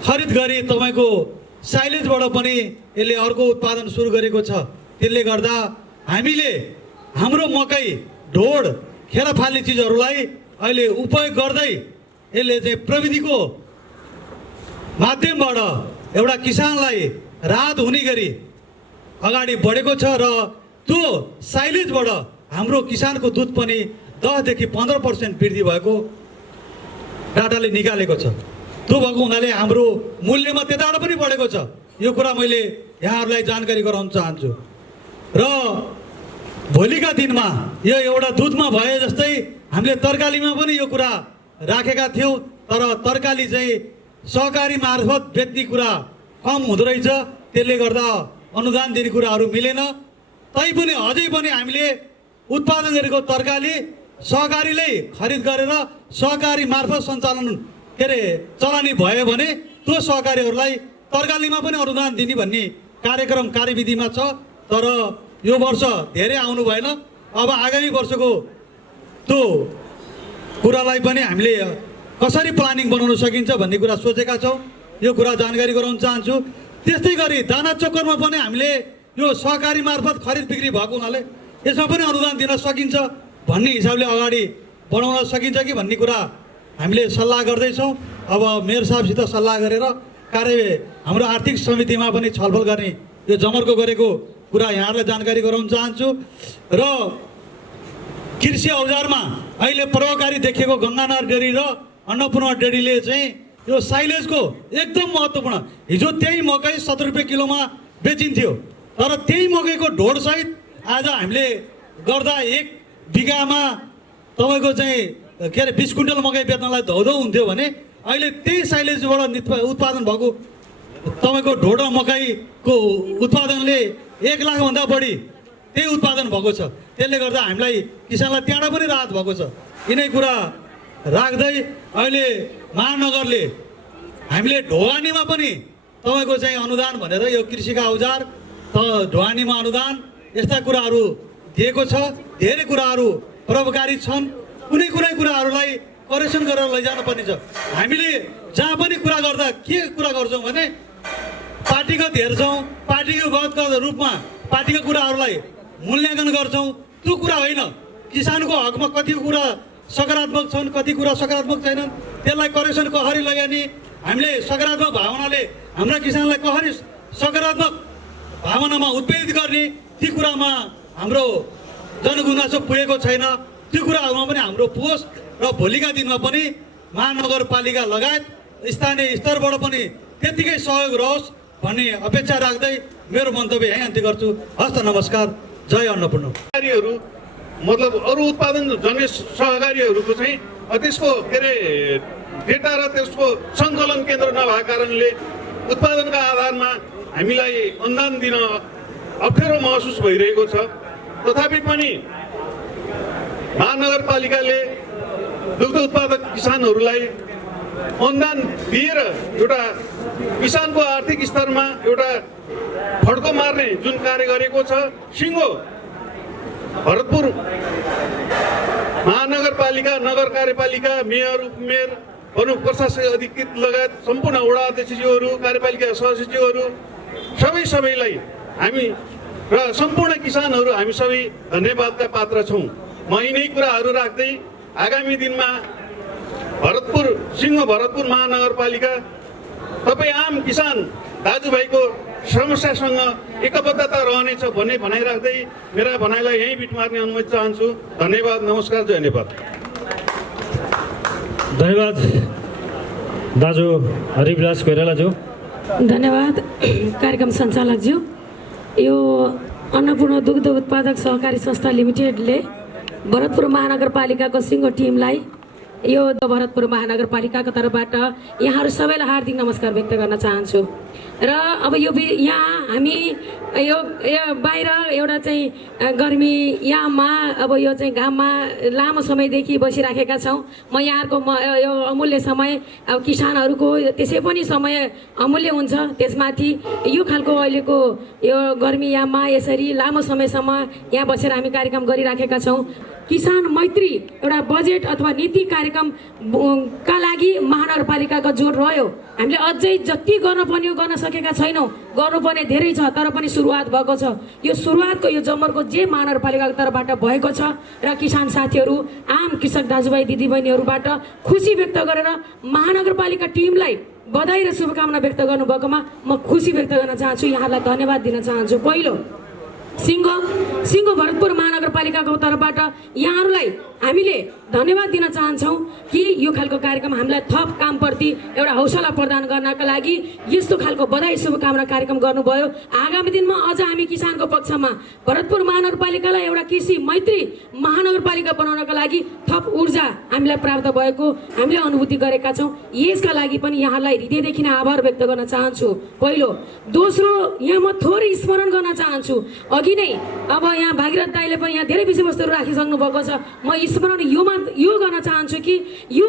खरिद गरी तपाईँको साइलेजबाट पनि यसले अर्को उत्पादन सुरु गरेको छ। त्यसले गर्दा हामीले हाम्रो मकै, ढोड, खेर फाल्ने चिजहरूलाई अहिले उपयोग गर्दै यसले चाहिँ प्रविधिको माध्यमबाट एउटा किसानलाई राहत हुने गरी अगाडि बढेको छ र त्यो साइलेजबाट हाम्रो किसानको दुध पनि 10 देखि 15% वृद्धि भएको डाटाले निकालेको छ। त्यो भएको हुनाले हाम्रो मूल्यमा त्यताबाट पनि बढेको छ। यो कुरा मैले यहाँहरूलाई जानकारी गराउन चाहन्छु। र भोलिका दिनमा यो एउटा दुधमा भए जस्तै हामीले तरकारीमा पनि यो कुरा राखेका थियौँ, तर तरकारी चाहिँ सहकारी मार्फत बेच्ने कुरा कम हुँदो रहेछ। त्यसले गर्दा अनुदान दिने कुराहरू मिलेन। तैपनि अझै पनि हामीले उत्पादन गरेको तरकारी सहकारीले खरिद गरेर सहकारी मार्फत सञ्चालन चलानी भयो भने त्यो सहकारीहरूलाई तरकारीमा पनि अनुदान दिने भन्ने कार्यक्रम कार्यविधिमा छ। तर यो वर्ष धेरै आउनु भएन। अब आगामी वर्षको त्यो कुरालाई पनि हामीले कसरी प्लानिङ बनाउन सकिन्छ भन्ने कुरा सोचेका छौँ। यो कुरा जानकारी गराउन चाहन्छु। त्यस्तै गरी दाना चोकरमा पनि हामीले यो सहकारी मार्फत खरिद बिक्री भएको हुनाले यसमा पनि अनुदान दिन सकिन्छ भन्ने हिसाबले अगाडि बढाउन सकिन्छ कि भन्ने कुरा हामीले सल्लाह गर्दैछौँ। अब मेयर साहबसित सल्लाह गरेर हाम्रो आर्थिक समितिमा पनि छलफल गर्ने यो जमर्को गरेको कुरा यहाँहरूलाई जानकारी गराउन चाहन्छु। र कृषि औजारमा अहिले प्रभावकारी देखिएको गङ्गानगर डेरी र अन्नपूर्ण डेरीले चाहिँ यो साइलेजको एकदम महत्त्वपूर्ण, हिजो त्यही मकै 70 रुपियाँ किलोमा बेचिन्थ्यो, तर त्यही मकैको ढोडसहित आज हामीले गर्दा 1 बिघामा तपाईँको चाहिँ 20 क्विन्टल मकै बेच्नलाई धौधौ हुन्थ्यो भने अहिले त्यही साइलेजबाट उत्पादन भएको तपाईँको ढोड र मकैको उत्पादनले 1 लाखभन्दा बढी त्यही उत्पादन भएको छ। त्यसले गर्दा हामीलाई किसानलाई त्यहाँबाट पनि राहत भएको छ। यिनै कुरा राख्दै अहिले महानगरले हामीले ढोगानीमा पनि तपाईँको चाहिँ अनुदान भनेर यो कृषिका औजार ढुवानीमा अनुदान यस्ता कुराहरू दिएको छ। धेरै कुराहरू प्रभावकारी छन्। कुनै कुराहरूलाई करेक्सन गरेर लैजानु पर्ने छ। हामीले जहाँ पनि कुरा गर्दा के कुरा गर्छौँ भने पार्टीगत हेर्छौँ, पार्टीगतका रूपमा पार्टीका कुराहरूलाई मूल्याङ्कन गर्छौँ। त्यो कुरा होइन। किसानको हकमा कति कुरा सकारात्मक छन्, कति कुरा सकारात्मक छैनन्, त्यसलाई करेक्सन कसरी लैजाने, हामीले सकारात्मक भावनाले हाम्रा किसानलाई कसरी सकारात्मक भावनामा उत्प्रेरित गर्ने, ती कुरामा हाम्रो जनगुनासो पुगेको छैन। त्यो कुराहरूमा पनि हाम्रो पुगोस् र भोलिका दिनमा पनि महानगरपालिका लगायत स्थानीय स्तरबाट पनि त्यत्तिकै सहयोग रहोस् भन्ने अपेक्षा राख्दै मेरो मन्तव्य यहीँ अन्त्य गर्छु। हस्त नमस्कार। जय अन्नपूर्ण। मतलब अरू उत्पादन जन्य सहकारीहरूको चाहिँ त्यसको के अरे डेटा र त्यसको सङ्कलन केन्द्र नभएको कारणले उत्पादनका आधारमा हामीलाई अनुदान दिन अप्ठ्यारो महसुस भइरहेको छ। तथापि पनि महानगरपालिकाले दुग्ध उत्पादक किसानहरूलाई अनुदान दिएर एउटा किसानको आर्थिक स्तरमा एउटा फड्को मार्ने जुन कार्य गरेको छ, सिङ्गो भरतपुर महानगरपालिका, नगर कार्यपालिका, मेयर, उपमेयर, वन प्रशासकीय अधिकृत लगायत सम्पूर्ण वडा अध्यक्षज्यूहरू, कार्यपालिका सदस्यज्यूहरू सबैलाई हामी र सम्पूर्ण किसानहरू हामी सबै धन्यवादका पात्र छौँ। म यिनै कुराहरू राख्दै आगामी दिनमा भरतपुर महानगरपालिका तपाईँ आम किसान दाजुभाइको समस्यासँग एकबद्धता रहनेछ भन्ने भनाइ राख्दै मेरा भनाइलाई यहीँ बिट मार्ने अनुमति चाहन्छु। धन्यवाद, नमस्कार, जय नेपाल। धन्यवाद दाजु हरिविलास कोइरालाज्यू। धन्यवाद कार्यक्रम सञ्चालकज्यू। यो अन्नपूर्ण दुग्ध उत्पादक सहकारी संस्था लिमिटेडले भरतपुर महानगरपालिकाको सिङ्गो टिमलाई यो भरतपुर महानगरपालिकाको तर्फबाट यहाँहरू सबैलाई हार्दिक नमस्कार व्यक्त गर्न चाहन्छु। र अब यो यहाँ हामी यो बाहिर एउटा चाहिँ गर्मी याममा अब यो चाहिँ घाममा लामो समयदेखि बसिराखेका छौँ। म यहाँहरूको यो अमूल्य समय अब किसानहरूको त्यसै पनि समय अमूल्य हुन्छ, त्यसमाथि यो खालको अहिलेको यो गर्मी याममा यसरी लामो समयसम्म यहाँ बसेर हामी कार्यक्रम गरिराखेका छौँ। किसान मैत्री एउटा बजेट अथवा नीति कार्यक्रमका लागि महानगरपालिकाको जोड रह्यो। हामीले अझै जति गर्नुपर्ने हो गर्न सकेका छैनौँ, गर्नुपर्ने धेरै छ, तर पनि सुरुवात भएको छ। यो सुरुवातको यो जमर्को जे महानगरपालिकाको तर्फबाट भएको छ र किसान साथीहरू, आम कृषक दाजुभाइ दिदीबहिनीहरूबाट खुसी व्यक्त गरेर महानगरपालिका टिमलाई बधाई र शुभकामना व्यक्त गर्नुभएकोमा म खुसी व्यक्त गर्न चाहन्छु, यहाँलाई धन्यवाद दिन चाहन्छु। पहिलो सिङ्गो भरतपुर महानगरपालिकाको तर्फबाट यहाँहरूलाई हामीले धन्यवाद दिन चाहन्छौँ कि यो खालको कार्यक्रम हामीलाई थप कामप्रति एउटा हौसला प्रदान गर्नका लागि यस्तो खालको बधाई शुभकामना कार्यक्रम गर्नुभयो। आगामी दिनमा अझ हामी किसानको पक्षमा भरतपुर महानगरपालिकालाई एउटा कृषि मैत्री महानगरपालिका बनाउनका लागि थप ऊर्जा हामीलाई प्राप्त भएको हामीले अनुभूति गरेका छौँ। यसका लागि पनि यहाँलाई हृदयदेखि नै आभार व्यक्त गर्न चाहन्छु। पहिलो। दोस्रो, यहाँ म थोरै स्मरण गर्न चाहन्छु। अघि नै अब यहाँ भागीरथ दाइले पनि यहाँ धेरै विषयवस्तुहरू राखिसक्नु भएको छ। म स्मरण यो गर्न चाहन्छु कि यो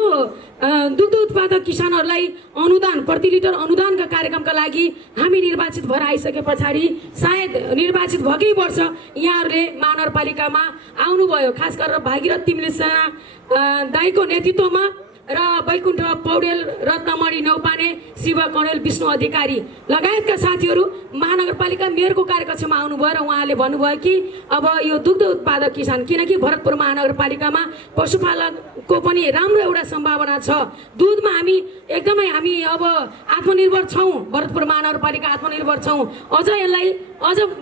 दुग्ध उत्पादक किसानहरूलाई अनुदान, प्रति लिटर अनुदानका कार्यक्रमका लागि हामी निर्वाचित भएर आइसके पछाडि सायद निर्वाचित भएकै वर्ष यहाँहरूले महानगरपालिकामा आउनुभयो। खास गरेर भागीरथ तिमले दाइको नेतृत्वमा र वैकुण्ठ पौडेल, रत्नमणि नौपाने, शिव कणेल, विष्णु अधिकारी लगायतका साथीहरू महानगरपालिका मेयरको कार्यकक्षमा आउनुभयो र उहाँले भन्नुभयो कि अब यो दुग्ध उत्पादक किसान, किनकि भरतपुर महानगरपालिकामा पशुपालकको पनि राम्रो एउटा सम्भावना छ। दुधमा हामी एकदमै अब आत्मनिर्भर छौँ, भरतपुर महानगरपालिका आत्मनिर्भर छौँ। अझ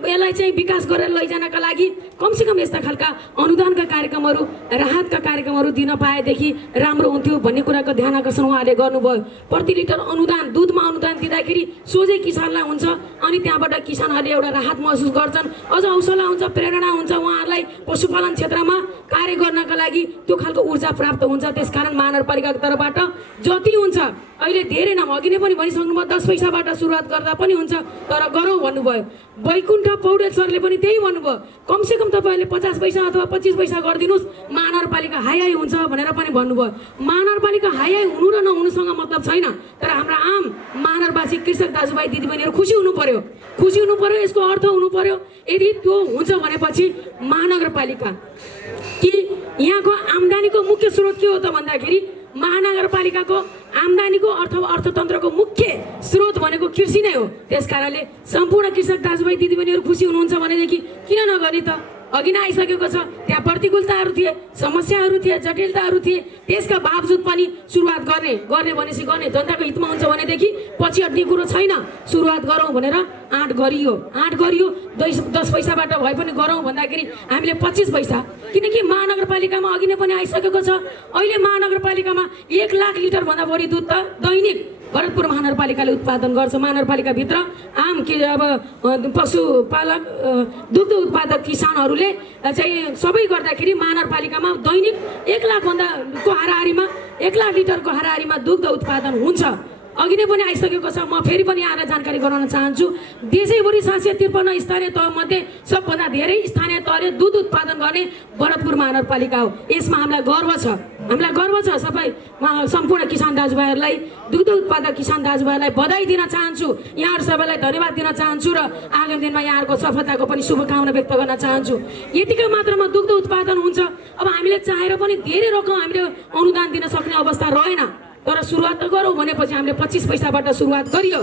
यसलाई चाहिँ विकास गरेर लैजानका लागि कमसेकम यस्ता खालका अनुदानका कार्यक्रमहरू, राहतका कार्यक्रमहरू दिन पाएदेखि राम्रो हुन्थ्यो भन्ने कुराको ध्यान आकर्षण उहाँले गर्नुभयो। प्रति लिटर अनुदान, दुधमा अनुदान दिँदाखेरि सोझै किसानलाई हुन्छ अनि त्यहाँबाट किसानहरूले एउटा राहत महसुस गर्छन्, अझ हौसला हुन्छ, प्रेरणा हुन्छ उहाँहरूलाई पशुपालन क्षेत्रमा कार्य गर्नका लागि त्यो खालको ऊर्जा प्राप्त हुन्छ। त्यसकारण महानगरपालिकाको तर्फबाट जति हुन्छ अहिले धेरै नाम अघि नै पनि भनिसक्नुभयो 10 पैसाबाट सुरुवात गर्दा पनि हुन्छ तर गरौँ भन्नुभयो। वैकुण्ठ पौडेल सरले पनि त्यही भन्नुभयो, कमसेकम तपाईँहरूले 50 पैसा अथवा 25 पैसा गरिदिनुहोस् महानगरपालिका हाई हाई हुन्छ भनेर पनि भन्नुभयो। महानगरपालिका हाई हाई हुनु र नहुनुसँग मतलब छैन, तर हाम्रा आम महानगरवासी कृषक दाजुभाइ दिदीबहिनीहरू खुसी हुनु पर्यो। खुसी हुनु पर्यो, यसको अर्थ हुनु पर्यो। यदि त्यो हुन्छ भनेपछि महानगरपालिका कि यहाँको आम्दानीको मुख्य स्रोत के हो त भन्दाखेरि महानगरपालिकाको आम्दानीको अर्थतन्त्रको मुख्य स्रोत भनेको कृषि नै हो। त्यसकारणले सम्पूर्ण कृषक दाजुभाइ दिदीबहिनीहरू खुसी हुनुहुन्छ भनेदेखि किन नगर्ने त? अघि नै आइसकेको छ, त्यहाँ प्रतिकूलताहरू थिए, समस्याहरू थिए, जटिलताहरू थिए, त्यसका बावजुद पनि सुरुवात गर्ने भनेपछि गर्ने जनताको हितमा हुन्छ भनेदेखि पछि हट्ने कुरो छैन। सुरुवात गरौँ भनेर आँट गरियो 10 पैसाबाट भए पनि गरौँ भन्दाखेरि हामीले 25 पैसा, किनकि महानगरपालिकामा अघि नै पनि आइसकेको छ अहिले महानगरपालिकामा 1 लाख लिटरभन्दा बढी दुध त दैनिक भरतपुर महानगरपालिकाले उत्पादन गर्छ। महानगरपालिकाभित्र आम के अब पशुपालक दुग्ध उत्पादक किसानहरूले चाहिँ सबै गर्दाखेरि महानगरपालिकामा दैनिक 1 लाखभन्दाको हाराहारीमा 1 लाख लिटरको हाराहारीमा दुग्ध उत्पादन हुन्छ। अघि नै पनि आइसकेको छ, म फेरि पनि यहाँलाई जानकारी गराउन चाहन्छु। देशैभरि 753 स्थानीय तहमध्ये सबभन्दा धेरै स्थानीय तहले दुध उत्पादन गर्ने भरतपुर महानगरपालिका हो। यसमा हामीलाई गर्व छ सबै सम्पूर्ण किसान दाजुभाइहरूलाई, दुग्ध उत्पादक किसान दाजुभाइहरूलाई बधाई दिन चाहन्छु। यहाँहरू सबैलाई धन्यवाद दिन चाहन्छु र आगामी दिनमा यहाँहरूको सफलताको पनि शुभकामना व्यक्त गर्न चाहन्छु। यतिकै मात्रामा दुग्ध उत्पादन हुन्छ, अब हामीले चाहेर पनि धेरै रकम हामीले अनुदान दिन सक्ने अवस्था रहेन, तर सुरुवात त गरौँ भनेपछि हामीले 25 पैसाबाट सुरुवात गरियो।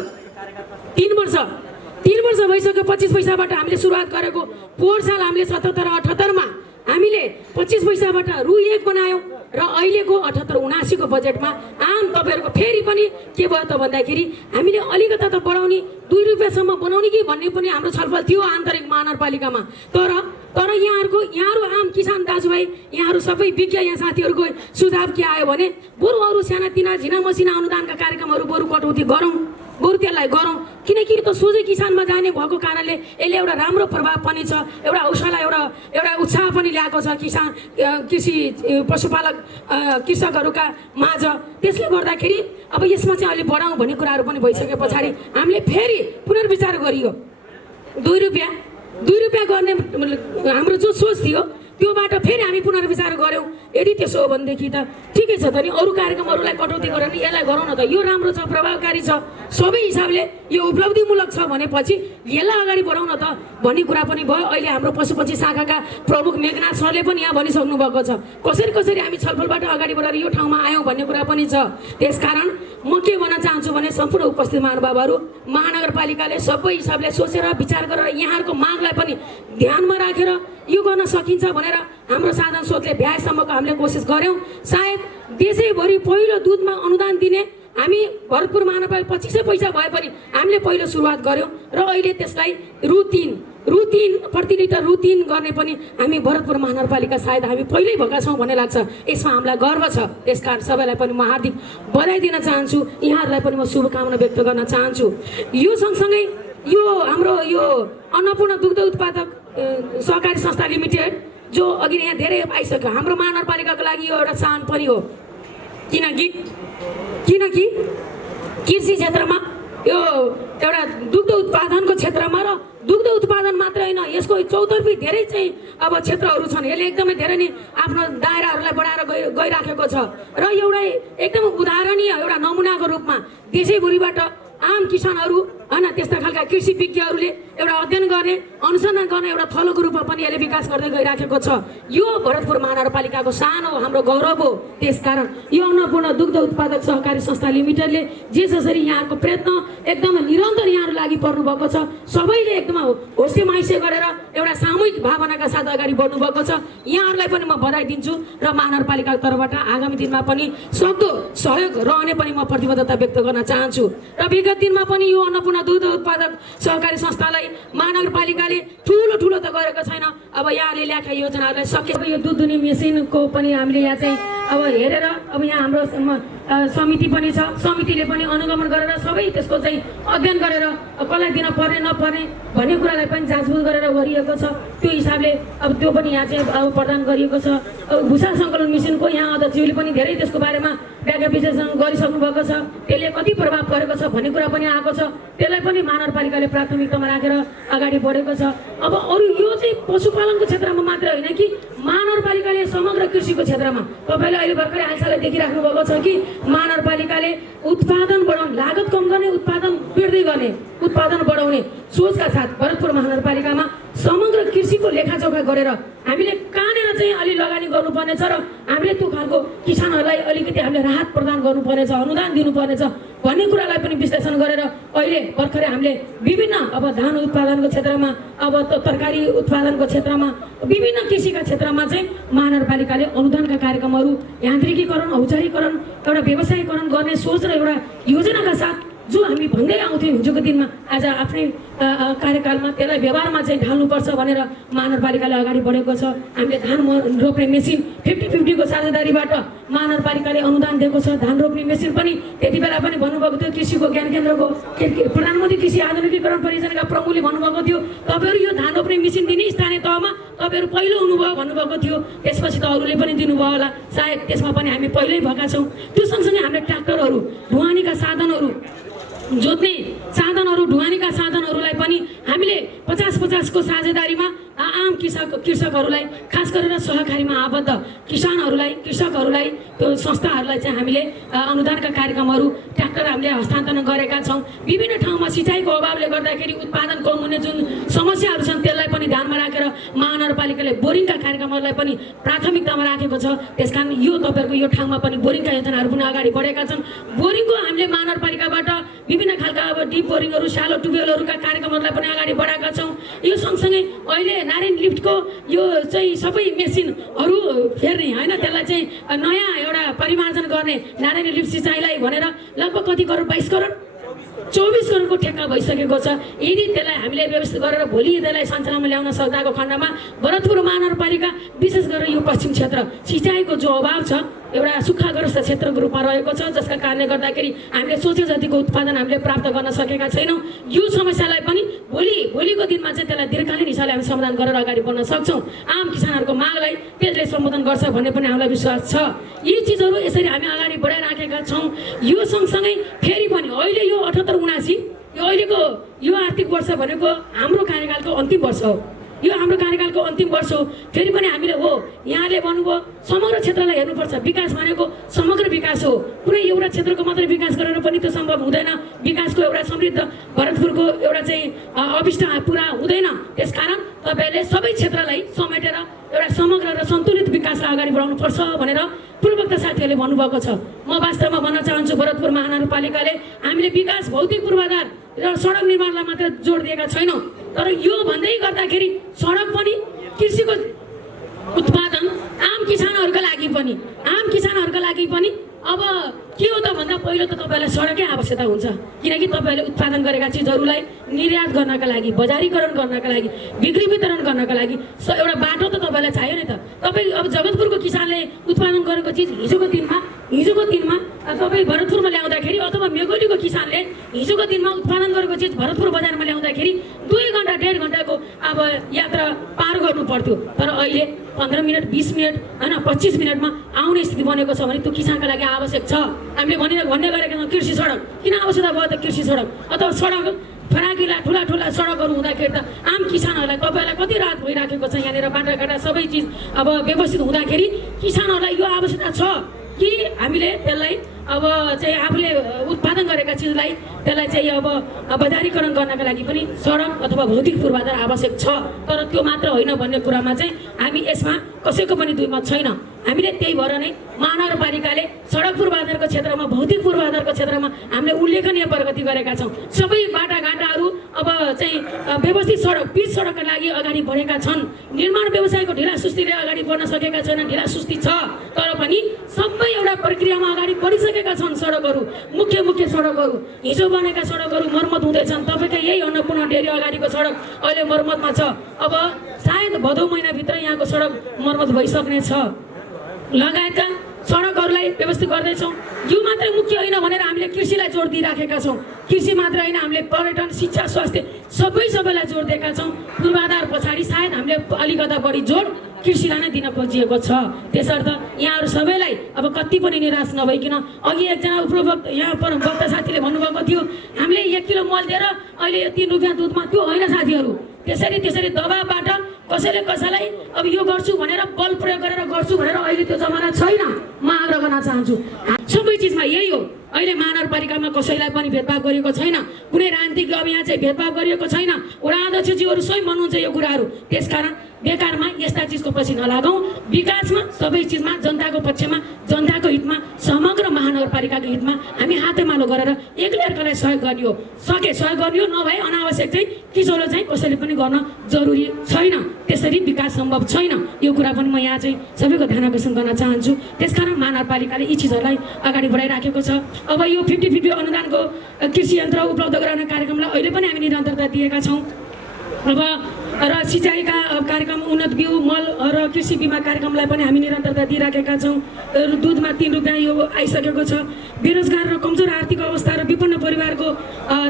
3 वर्ष भइसक्यो 25 पैसाबाट हामीले सुरुवात गरेको। पोहोर साल हामीले 77-78मा हामीले 25 पैसाबाट रु 1 बनायौँ र अहिलेको 78-79 को बजेटमा आम तपाईँहरूको फेरि पनि के भयो त भन्दाखेरि हामीले अलिकता त बढाउने 2 रुपियाँसम्म बनाउने कि भन्ने पनि हाम्रो छलफल थियो आन्तरिक महानगरपालिकामा। तर यहाँहरू आम किसान दाजुभाइ, यहाँहरू सबै विज्ञ यहाँ साथीहरूको सुझाव के आयो भने बरु अरू सानातिना झिना मसिना अनुदानका कार्यक्रमहरू बरु कटौती गरौँ, बरु त्यसलाई गरौँ, किनकि त सोझै किसानमा जाने भएको कारणले यसले एउटा राम्रो प्रभाव पनि छ, एउटा हौसला एउटा उत्साह पनि ल्याएको छ कृषि पशुपालक कृषकहरूका माझ। त्यसले गर्दाखेरि अब यसमा चाहिँ अलि बढाउँ भन्ने कुराहरू पनि भइसके पछाडि हामीले फेरि पुनर्विचार गरियो। 2 रुपियाँ गर्ने हाम्रो जो सोच थियो त्योबाट फेरि हामी पुनर्विचार गऱ्यौँ। यदि त्यसो हो भनेदेखि त ठिकै छ त नि, अरू कार्यक्रमहरूलाई कटौती गरेर नि यसलाई गरौँ न त, यो राम्रो छ, प्रभावकारी छ, सबै हिसाबले यो उपलब्धिमूलक छ भनेपछि यसलाई अगाडि बढाउँ न त भन्ने कुरा पनि भयो। अहिले हाम्रो पशुपक्षी शाखाका प्रमुख मेघनाथ सरले पनि यहाँ भनिसक्नु भएको छ कसरी हामी छलफलबाट अगाडि बढेर यो ठाउँमा आयौँ भन्ने कुरा पनि छ। त्यसकारण म के भन्न चाहन्छु भने सम्पूर्ण उपस्थित महानुभावहरू, महानगरपालिकाले सबै हिसाबले सोचेर विचार गरेर यहाँहरूको मागलाई पनि ध्यानमा राखेर यो गर्न सकिन्छ भनेर हाम्रो साधन स्रोतले भ्याएसम्मको हामीले कोसिस गऱ्यौँ। सायद देशैभरि पहिलो दुधमा अनुदान दिने हामी भरतपुर महानगरपालिका 25 पैसा भए पनि हामीले पहिलो सुरुवात गऱ्यौँ र अहिले त्यसलाई रु 3 प्रति लिटर रु 3 गर्ने पनि हामी भरतपुर महानगरपालिका सायद हामी पहिल्यै भएका छौँ भन्ने लाग्छ। यसमा हामीलाई गर्व छ। त्यसकारण सबैलाई पनि म हार्दिक बधाई दिन चाहन्छु, यहाँहरूलाई पनि म शुभकामना व्यक्त गर्न चाहन्छु। यो सँगसँगै यो हाम्रो यो अन्नपूर्ण दुग्ध उत्पादक सहकारी संस्था लिमिटेड जो अघि यहाँ धेरै आइसक्यो, हाम्रो महानगरपालिकाको लागि यो एउटा सान पनि हो, किनकि कृषि क्षेत्रमा यो एउटा दुग्ध उत्पादनको क्षेत्रमा र दुग्ध उत्पादन मात्र होइन, यसको चौतर्फी धेरै चाहिँ अब क्षेत्रहरू छन्। यसले एकदमै धेरै नै आफ्नो दायराहरूलाई बढाएर गइराखेको छ र एउटा एकदम उदाहरणीय एउटा नमुनाको रूपमा देशैभरिबाट आम किसानहरू होइन त्यस्ता खालका कृषि विज्ञहरूले एउटा अध्ययन गर्ने अनुसन्धान गर्ने एउटा थलोको रूपमा पनि यसले विकास गर्दै गइराखेको छ। यो भरतपुर महानगरपालिकाको सानो हाम्रो गौरव हो। त्यसकारण यो अन्नपूर्ण दुग्ध उत्पादक सहकारी संस्था लिमिटेडले जे जसरी यहाँको प्रयत्न एकदम निरन्तर यहाँहरू लागि पर्नु भएको छ, सबैले एकदम होस्टे माइसे गरेर एउटा सामूहिक भावनाका साथ अगाडि बढ्नु भएको छ। यहाँहरूलाई पनि म बधाई दिन्छु र महानगरपालिकाको तर्फबाट आगामी दिनमा पनि सक्दो सहयोग रहने पनि म प्रतिबद्धता व्यक्त गर्न चाहन्छु। र विगत दिनमा पनि यो अन्नपूर्ण दुग्ध उत्पादक सहकारी संस्थालाई महानगरपालिकाले ठुलो त गरेको छैन। अब यहाँले ल्याएका योजनाहरूलाई सके यो दुध दुने मेसिनको पनि हामीले यहाँ चाहिँ अब हेरेर अब यहाँ हाम्रो समिति पनि छ। समितिले पनि अनुगमन गरेर सबै त्यसको चाहिँ अध्ययन गरेर कसलाई दिन पर्ने नपर्ने भन्ने कुरालाई पनि जाँचबुझ गरेर गरिएको छ। त्यो हिसाबले अब त्यो पनि यहाँ चाहिँ अब प्रदान गरिएको छ। अब भूषा सङ्कलन मिसनको यहाँ अध्यक्षज्यूले पनि धेरै त्यसको बारेमा व्याख्या विश्लेषण गरिसक्नु भएको छ। त्यसले कति प्रभाव परेको छ भन्ने कुरा पनि आएको छ। त्यसलाई पनि महानगरपालिकाले प्राथमिकतामा राखेर अगाडि बढेको छ। अब अरू यो चाहिँ पशुपालनको क्षेत्रमा मात्र होइन कि महानगरपालिकाले समग्र कृषिको क्षेत्रमा तपाईँले अहिले भर्खरै हालसालै देखिराख्नु भएको छ कि महानगरपालिकाले उत्पादन बढाउने, लागत कम गर्ने, उत्पादन बढ्दै गर्ने, उत्पादन बढाउने सोचका साथ भरतपुर महानगरपालिकामा समग्र कृषिको लेखाजोखा गरेर हामीले कहाँनिर चाहिँ अलि लगानी गर्नुपर्नेछ र हामीले त्यो खालको किसानहरूलाई अलिकति हामीले राहत प्रदान गर्नुपर्नेछ, अनुदान दिनुपर्नेछ भन्ने कुरालाई पनि विश्लेषण गरेर अहिले भर्खरै हामीले विभिन्न अब धान उत्पादनको क्षेत्रमा, अब तरकारी उत्पादनको क्षेत्रमा, विभिन्न कृषिका क्षेत्रमा चाहिँ महानगरपालिकाले अनुदानका कार्यक्रमहरू, यान्त्रिकीकरण, औजारीकरण, एउटा व्यवसायीकरण गर्ने सोच र एउटा योजनाका साथ जो हामी भन्दै आउँथ्यौँ हिजोको दिनमा, आज आफ्नै कार्यकालमा त्यसलाई व्यवहारमा चाहिँ ढाल्नुपर्छ भनेर महानगरपालिकाले अगाडि बढेको छ। हामीले धान रोप्ने मेसिन 50-50 को साझेदारीबाट महानगरपालिकाले अनुदान दिएको छ। धान रोप्ने मेसिन पनि त्यति बेला पनि भन्नुभएको थियो, कृषिको ज्ञान केन्द्रको प्रधानमन्त्री कृषि आधुनिकीकरण परियोजनाका प्रमुखले भन्नुभएको थियो तपाईँहरू यो धान रोप्ने मेसिन दिने स्थानीय तहमा तपाईँहरू पहिलो हुनुभयो भन्नुभएको थियो। त्यसपछि त अरूले पनि दिनुभयो होला, सायद त्यसमा पनि हामी पहिल्यै भएका छौँ। त्यो सँगसँगै हामीले ट्र्याक्टरहरू, ढुवानीका साधनहरू, जोत्ने साधनहरू, ढुवानीका साधनहरूलाई पनि हामीले 50-50 को साझेदारीमा आम कृषकहरूलाई, खास गरेर सहकारीमा आबद्ध किसानहरूलाई, कृषकहरूलाई, त्यो संस्थाहरूलाई चाहिँ हामीले अनुदानका कार्यक्रमहरू, ट्र्याक्टर हामीले हस्तान्तरण गरेका छौँ। विभिन्न ठाउँमा सिँचाइको अभावले गर्दाखेरि उत्पादन कम हुने जुन समस्याहरू छन् त्यसलाई पनि ध्यानमा राखेर महानगरपालिकाले बोरिङका कार्यक्रमहरूलाई पनि प्राथमिकतामा राखेको छ। त्यसकारण यो तपाईँहरूको यो ठाउँमा पनि बोरिङका योजनाहरू पनि अगाडि बढेका छन्। बोरिङको हामीले महानगरपालिकाबाट विभिन्न खालका अब डिप बोरिङहरू, सालो ट्युबवेलहरूका कार्यक्रमहरूलाई पनि अगाडि बढाएका छौँ। यो सँगसँगै अहिले नारायण लिफ्टको यो चाहिँ सबै मेसिनहरू फेर्ने होइन, त्यसलाई चाहिँ नयाँ एउटा परिमार्जन गर्ने नारायण लिफ्ट सिँचाइलाई भनेर लगभग कति करोड, 22 करोड 24 करोडको ठेक्का भइसकेको छ। यदि त्यसलाई हामीले व्यवस्थित गरेर भोलि त्यसलाई सञ्चालनमा ल्याउन सक्दाको खण्डमा भरतपुर महानगरपालिका विशेष गरेर यो पश्चिम क्षेत्र सिँचाइको जो अभाव छ एउटा सुक्खाग्रस्त क्षेत्रको रूपमा रहेको छ, जसका कारणले गर्दाखेरि हामीले सोचे जतिको उत्पादन हामीले प्राप्त गर्न सकेका छैनौँ। यो समस्यालाई पनि भोलिको दिनमा चाहिँ त्यसलाई दीर्घकालीन हिसाबले हामी समाधान गरेर अगाडि बढ्न सक्छौँ। आम किसानहरूको मागलाई त्यसले सम्बोधन गर्छ भन्ने पनि हामीलाई विश्वास छ। यी चिजहरू यसरी हामी अगाडि बढाइराखेका छौँ। यो सँगसँगै फेरि पनि अहिले यो 78-79 यो अहिलेको यो आर्थिक वर्ष भनेको हाम्रो कार्यकालको अन्तिम वर्ष हो। यो हाम्रो कार्यकालको अन्तिम वर्ष हो। फेरि पनि हामीले हो यहाँले भन्नुभयो समग्र क्षेत्रलाई हेर्नुपर्छ। विकास भनेको समग्र विकास हो। कुनै एउटा क्षेत्रको मात्रै विकास गरेर पनि त्यो सम्भव हुँदैन। विकासको एउटा समृद्ध भरतपुरको एउटा चाहिँ अभिष्ट पुरा हुँदैन। त्यसकारण तपाईँले सबै क्षेत्रलाई समेटेर एउटा समग्र र सन्तुलित विकासलाई अगाडि बढाउनुपर्छ भनेर पूर्वोक्त साथीहरूले भन्नुभएको छ। म वास्तवमा भन्न चाहन्छु भरतपुर महानगरपालिकाले हामीले विकास, भौतिक पूर्वाधार र सडक निर्माणलाई मात्र जोड दिएका छैनौँ, तर यो भन्दै गर्दाखेरि सडक पनि, कृषिको उत्पादन, आम किसानहरूका लागि पनि अब के हो त भन्दा पहिलो त तपाईँलाई सडकै आवश्यकता हुन्छ। किनकि तपाईँले उत्पादन गरेका चिजहरूलाई निर्यात गर्नका लागि, बजारीकरण गर्नका लागि, बिक्री वितरण गर्नका लागि एउटा बाटो त तपाईँलाई चाहियो नि त। तपाईँ अब जगतपुरको किसानले उत्पादन गरेको चिज हिजोको दिनमा तपाईँ भरतपुरमा ल्याउँदाखेरि अथवा मेघोलीको किसानले हिजोको दिनमा उत्पादन गरेको चिज भरतपुर बजारमा ल्याउँदाखेरि 2 घन्टा 1.5 घन्टाको अब यात्रा पार गर्नु पर्थ्यो। तर अहिले 15 मिनट, 20 मिनट होइन 25 मिनटमा आउने स्थिति बनेको छ भने त्यो किसानका लागि आवश्यक छ। हामीले भन्ने गरेका छौँ कृषि सडक किन आवश्यकता भयो त? कृषि सडक अथवा सडक फराकिला ठुला सडकहरू हुँदाखेरि त आम किसानहरूलाई तपाईँलाई कति राहत भइराखेको छ। यहाँनिर बाटाघाटा सबै चिज अब व्यवस्थित हुँदाखेरि किसानहरूलाई यो आवश्यकता छ कि हामीले त्यसलाई अब चाहिँ आफूले उत्पादन गरेका चिजलाई त्यसलाई चाहिँ अब बजारीकरण गर्नका लागि पनि सडक अथवा भौतिक पूर्वाधार आवश्यक छ। तर त्यो मात्र होइन भन्ने कुरामा चाहिँ हामी यसमा कसैको पनि दुई मत छैन। हामीले त्यही भएर नै महानगरपालिकाले सडक पूर्वाधारको क्षेत्रमा, भौतिक पूर्वाधारको क्षेत्रमा हामीले उल्लेखनीय प्रगति गरेका छौँ। सबै बाटाघाटाहरू अब चाहिँ व्यवस्थित सडक, पिच सडकका लागि अगाडि बढेका छन्। निर्माण व्यवसायको ढिलासुस्तीले अगाडि बढ्न सकेका छैनन्, ढिलासुस्ती छ, तर पनि सबै एउटा प्रक्रियामा अगाडि बढिसकेका छन्। सडकहरू, मुख्य सडकहरू, हिजो बनेका सडकहरू मर्मत हुँदैछन्। तपाईँको यही अन्नपूर्ण डेरी अगाडिको सडक अहिले मर्मतमा छ। अब सायद भदौ महिनाभित्र यहाँको सडक मर्मत भइसक्ने छ। लगायतका सडकहरूलाई व्यवस्थित गर्दैछौँ। यो मात्रै मुख्य होइन भनेर हामीले कृषिलाई जोड दिइराखेका छौँ। कृषि मात्र होइन, हामीले पर्यटन, शिक्षा, स्वास्थ्य सबैलाई जोड दिएका छौँ। पूर्वाधार पछाडि सायद हामीले अलिकता बढी जोड कृषिलाई नै दिन खोजिएको छ। त्यसर्थ यहाँहरू सबैलाई अब कति पनि निराश नभइकन, अघि एकजना उपरोक्त यहाँ वक्ता साथीले भन्नुभएको थियो हामीले 1 किलो मल दिएर अहिले 3 रुपियाँ दुधमा, त्यो होइन साथीहरू। त्यसरी दबाबबाट कसैले कसैलाई अब यो गर्छु भनेर बल प्रयोग गरेर गर्छु भनेर अहिले त्यो जमाना छैन। म आग्रह गर्न चाहन्छु सबै चिजमा यही हो। अहिले महानगरपालिकामा कसैलाई पनि भेदभाव गरिएको छैन, कुनै राजनीतिक अब यहाँ चाहिँ भेदभाव गरिएको छैन। वडा अध्यक्षज्यूहरू स्वयं भन्नुहुन्छ यो कुराहरू। त्यसकारण बेकारमा यस्ता चिजको पछि नलागौँ। विकासमा सबै चिजमा जनताको पक्षमा, जनताको हितमा, समग्र महानगरपालिकाको हितमा हामी हातेमालो गरेर एकले अर्कालाई सहयोग गर्ने हो। सके सहयोग गर्ने हो, नभए अनावश्यक चाहिँ किचोलो चाहिँ कसैले पनि गर्न जरुरी छैन। त्यसरी विकास सम्भव छैन। यो कुरा पनि म यहाँ चाहिँ सबैको ध्यान आकर्षण गर्न चाहन्छु। त्यसकारण महानगरपालिकाले यी चिजहरूलाई अगाडि बढाइराखेको छ। अब यो 50-50 अनुदानको कृषि यन्त्र उपलब्ध गराउने कार्यक्रमलाई अहिले पनि हामी निरन्तरता दिएका छौँ। अब र सिँचाइका कार्यक्रम, उन्नत बिउ, मल र कृषि बिमा कार्यक्रमलाई पनि हामी निरन्तरता दिइराखेका छौँ। दुधमा 3 रुपियाँ यो आइसकेको छ। बेरोजगार र कमजोर आर्थिक अवस्था र विपन्न परिवारको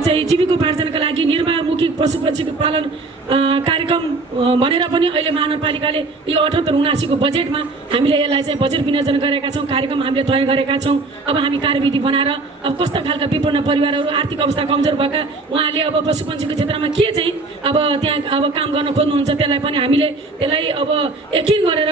चाहिँ जीविकोपार्जनका लागि निर्वाहमुखी पशुपक्षीको पालन कार्यक्रम भनेर पनि अहिले महानगरपालिकाले यो 78-79 को बजेटमा हामीले यसलाई चाहिँ बजेट विनियोजन गरेका छौँ। कार्यक्रम हामीले तय गरेका छौँ। अब हामी कार्यविधि बनाएर अब कस्ता खालका विपन्न परिवारहरू, आर्थिक अवस्था कमजोर भएका उहाँहरूले अब पशुपक्षीको क्षेत्रमा के चाहिँ अब त्यहाँ अब काम गर्न खोज्नुहुन्छ त्यसलाई पनि हामीले त्यसलाई अब यकिन गरेर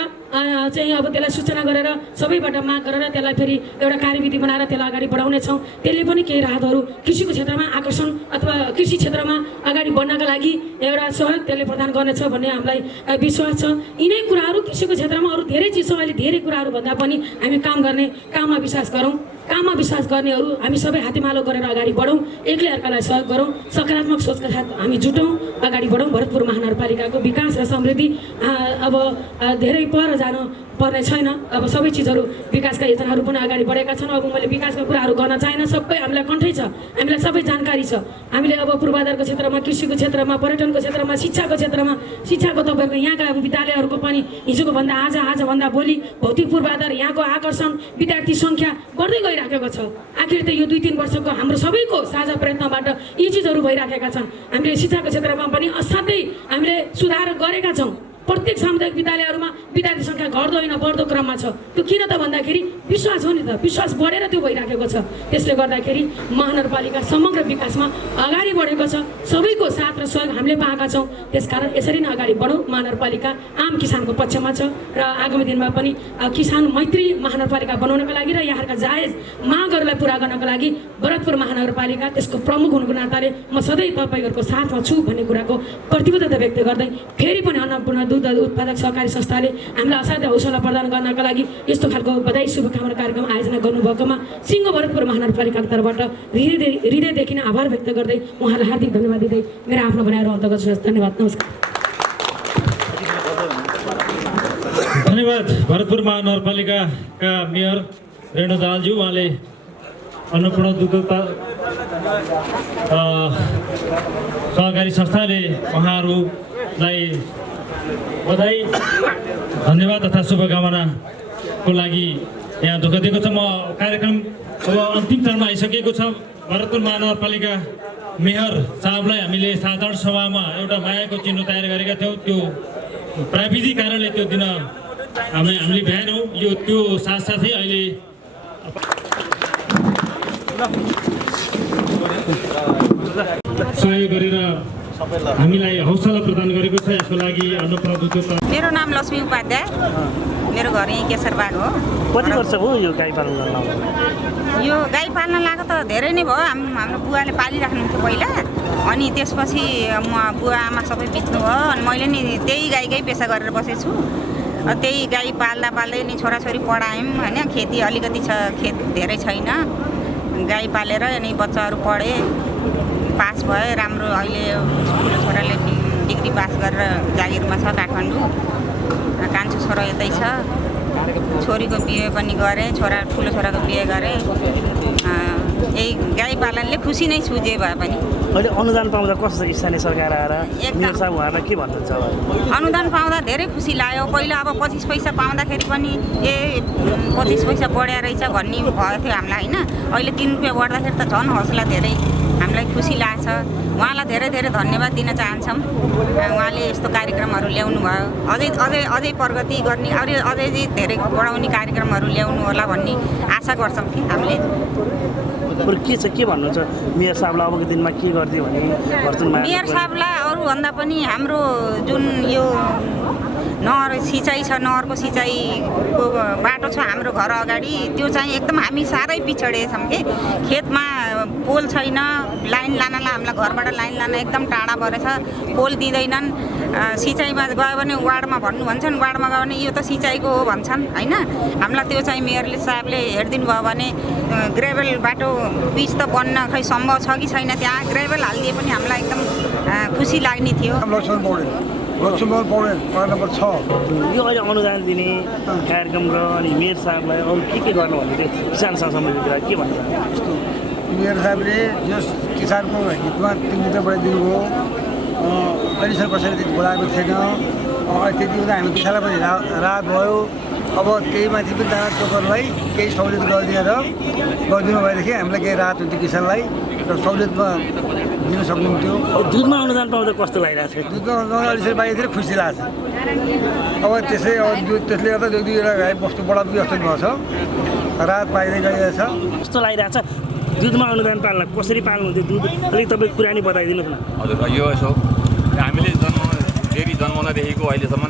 चाहिँ अब त्यसलाई सूचना गरेर सबैबाट माग गरेर त्यसलाई फेरि एउटा कार्यविधि बनाएर त्यसलाई अगाडि बढाउनेछौँ। त्यसले पनि केही राहतहरू कृषिको क्षेत्रमा आकर्षण अथवा कृषि क्षेत्रमा अगाडि बढ्नका लागि एउटा सहयोग त्यसले प्रदान गर्नेछ भन्ने हामीलाई विश्वास छ। यिनै कुराहरू कृषिको क्षेत्रमा अरू धेरै चिज छ। अहिले धेरै कुराहरू भन्दा पनि हामी काम गर्ने, काममा विश्वास गरौँ। काममा विश्वास गर्नेहरू हामी सबै हातेमालो गरेर अगाडि बढौँ, एकले अर्कालाई सहयोग गरौँ, सकारात्मक सोचका साथ हामी जुटौँ, अगाडि बढौँ। भरतपुर महानगरपालिकाको विकास र समृद्धि अब धेरै पर जानु पर्ने छैन। अब सबै चिजहरू विकासका योजनाहरू पनि अगाडि बढेका छन्। अब मैले विकासका कुराहरू गर्न चाहिनँ, सबै हामीलाई कन्ठै छ, हामीलाई सबै जानकारी छ। हामीले अब पूर्वाधारको क्षेत्रमा, कृषिको क्षेत्रमा, पर्यटनको क्षेत्रमा, शिक्षाको क्षेत्रमा, शिक्षाको तपाईँको यहाँका विद्यालयहरूको पनि हिजोको भन्दा आजभन्दा भोलि भौतिक पूर्वाधार, यहाँको आकर्षण, विद्यार्थी सङ्ख्या बढ्दै गइराखेको छ। आखिर त यो 2-3 वर्षको हाम्रो सबैको साझा प्रयत्नबाट यी चिजहरू भइराखेका छन्। हामीले शिक्षाको क्षेत्रमा पनि असाध्यै हामीले सुधार गरेका छौँ। प्रत्येक सामुदायिक विद्यालयहरूमा विद्यार्थी सङ्ख्या घट्दो होइन, बढ्दो क्रममा छ। त्यो किन त भन्दाखेरि विश्वास हो नि त, विश्वास बढेर त्यो भइराखेको छ। त्यसले गर्दाखेरि महानगरपालिका समग्र विकासमा अगाडि बढेको छ। सबैको साथ र सहयोग हामीले पाएका छौँ। त्यसकारण यसरी नै अगाडि बढौँ। महानगरपालिका आम किसानको पक्षमा छ र आगामी दिनमा पनि किसान मैत्री महानगरपालिका बनाउनको लागि र यहाँका जायज मागहरूलाई पुरा गर्नको लागि भरतपुर महानगरपालिका त्यसको प्रमुख हुनुको नाताले म सधैँ तपाईँहरूको साथमा छु भन्ने कुराको प्रतिबद्धता व्यक्त गर्दै फेरि पनि अन्नपूर्ण दूध उत्पादक सहकारी संस्थाले हामीलाई असाध्य हौसला प्रदान गर्नका लागि यस्तो खालको बधाई शुभकामना कार्यक्रम आयोजना गर्नुभएकोमा सिङ्गो भरतपुर महानगरपालिकाको तर्फबाट हृदयदेखि नै आभार व्यक्त गर्दै उहाँलाई हार्दिक धन्यवाद दिँदै मेरो आफ्नो भनाइहरू अन्त गर्छु। धन्यवाद, नमस्कार। धन्यवाद। भरतपुर महानगरपालिकाका मेयर रेणु दाहालज्यू, उहाँले अन्नपूर्ण दुग्ध सहकारी संस्थाले उहाँहरूलाई बधाई, धन्यवाद तथा शुभकामनाको लागि यहाँ दुःख दिएको छ। म कार्यक्रम अब अन्तिम चरणमा आइसकेको छ। भरतपुर महानगरपालिका मेयर साहबलाई हामीले साधारण सभामा एउटा मायाको चिन्ह तयार गरेका थियौँ। त्यो प्राविधिक कारणले त्यो दिन हामीले भ्याएनौँ। यो त्यो साथसाथै अहिले सहयोग गरेर हामीलाई हौसला प्रदान गरेको छ। यसको लागि अन्नपूर्ण। मेरो नाम लक्ष्मी उपाध्याय, मेरो घर यहीँ केशरबाग हो। कति वर्ष भयो यो गाई पालन गर्न? यो गाई पाल्न लागेको त धेरै नै भयो। हाम्रो बुवाले पालिराख्नुहुन्थ्यो पहिला, अनि त्यसपछि म बुवा आमा सबै बित्नु भयो। अनि मैले नि त्यही गाईकै पेसा गरेर बसेको छु। त्यही गाई पाल्दै नि छोराछोरी पढायौँ होइन। खेती अलिकति छ, खेत धेरै छैन। गाई पालेर अनि बच्चाहरू पढे, पास भए राम्रो। अहिले ठुलो छोराले डिग्री पास गरेर जागिरमा छ काठमाडौँ। कान्छो छोरा यतै छ। छोरीको बिहे पनि गरेँ, ठुलो छोराको बिहे गरेँ। यही गाई पालनले खुसी नै छु जे भए पनि। अहिले अनुदान पाउँदा कस्तो छ स्थानीय सरकार आएर एकदम। मेयर साहब उहाँलाई के भन्नुहुन्छ अब? अनुदान पाउँदा धेरै खुसी लाग्यो। पहिला अब 25 पैसा पाउँदाखेरि पनि 25 पैसा बढ्या रहेछ भन्ने भयो थियो हामीलाई होइन। अहिले 3 रुपियाँ बढ्दाखेरि त झन् हौसला धेरै हामीलाई खुसी लाग्छ। उहाँलाई धेरै धेरै धन्यवाद दिन चाहन्छौँ। उहाँले यस्तो कार्यक्रमहरू ल्याउनु भयो। अझै प्रगति गर्ने अझै धेरै बढाउने कार्यक्रमहरू ल्याउनु होला भन्ने आशा गर्छौँ कि हामीले। बरु के भन्नुहुन्छ मेयर साहबलाई अबको दिनमा के गरिदियो भने मेयर साहबलाई अरूभन्दा पनि हाम्रो जुन यो नहर सिँचाइ छ, नहरको सिँचाइको बाटो छ हाम्रो घर अगाडि, त्यो चाहिँ एकदम हामी साह्रै पिछडे छौँ कि। खेतमा पोल छैन, लाइन लानलाई हामीलाई घरबाट लाइन लान एकदम टाढा परेछ, पोल दिँदैनन्। सिँचाइमा गयो भने वार्डमा भन्नु भन्छन्, वार्डमा गयो भने यो त सिँचाइको हो भन्छन् होइन। हामीलाई त्यो चाहिँ मेयरले साहबले हेरिदिनु भयो भने ग्रेभल बाटो पिच त बन्न खै सम्भव छ कि छैन, त्यहाँ ग्रेभल हालिदिए पनि हामीलाई एकदम खुसी लाग्ने थियो। Laxman Paudel ward number 6। यो अहिले अनुदान दिने कार्यक्रम र अनि मेयर साहबलाई अरू के गर्नु भन्ने थियो किसानसँग सम्बन्धित कुरा के भन्नु? मेयर साहबले जस किसानको हितमा 3 रुपियाँ बढाइदिनु भयो। अहिलेसम्म कसैले त्यति बोलाएको थिएन। त्यति हुँदा हामी किसानलाई पनि राहत भयो। अब त्यही माथि पनि दाना चोकरलाई केही सहुलियत गरिदिनु भएदेखि हामीलाई केही राहत हुन्थ्यो किसानलाई र सहुलियतमा दिन सक्नुहुन्थ्यो। दुधमा अनुदान पाउँदा कस्तो लागिरहेको छ? दुधमा अनुदान अलिसरी पाइदिएर खुसी लाग्छ। अब त्यसले गर्दा दुईवटा गाई बस्तु बढाउँदै जस्तो भएको छ, राहत पाइँदै गइरहेछ। कस्तो लागिरहेको छ दुधमा अनुदान पाल्न? कसरी पाल्नुहुन्थ्यो दुध अलिक तपाईँ कुरा नि बताइदिनुहोस् न। हजुर, यो यसो हामीले डेरी जन्माउनदेखिको अहिलेसम्म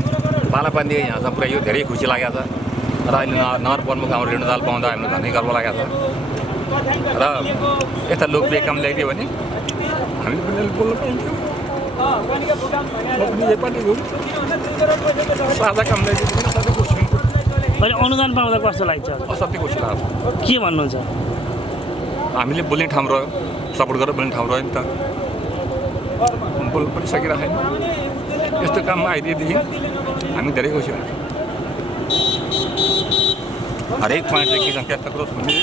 पालापानीदेखि यहाँसम्म पुरा यो धेरै खुसी लागेको छ र अहिले नहर प्रमुख हाम्रो रेणुदाल पाउँदा हामीलाई धनै गर्व लागेको छ र यस्ता लोकप्रिय काम ल्याइदियो भने हामीले पनि बोल्न पाउँथ्यौँ। साझा काम ल्याइदियो भने असाध्यै खुसी हुन्थ्यो। अहिले अनुदान पाउँदा कस्तो लाग्छ? असाध्यै खुसी लाग्छ। के भन्नुहुन्छ? हामीले बोल्ने ठाउँ रह्यो, सपोर्ट गरेर बोल्ने ठाउँ रह्यो नि त, बोल्नु पनि सकिरहेको छैन। यस्तो काममा आइदिएदेखि हामी धेरै खुसी लाग्छ। हरेक पोइन्ट चाहिँ के छ त्यस्तो कुरो हुने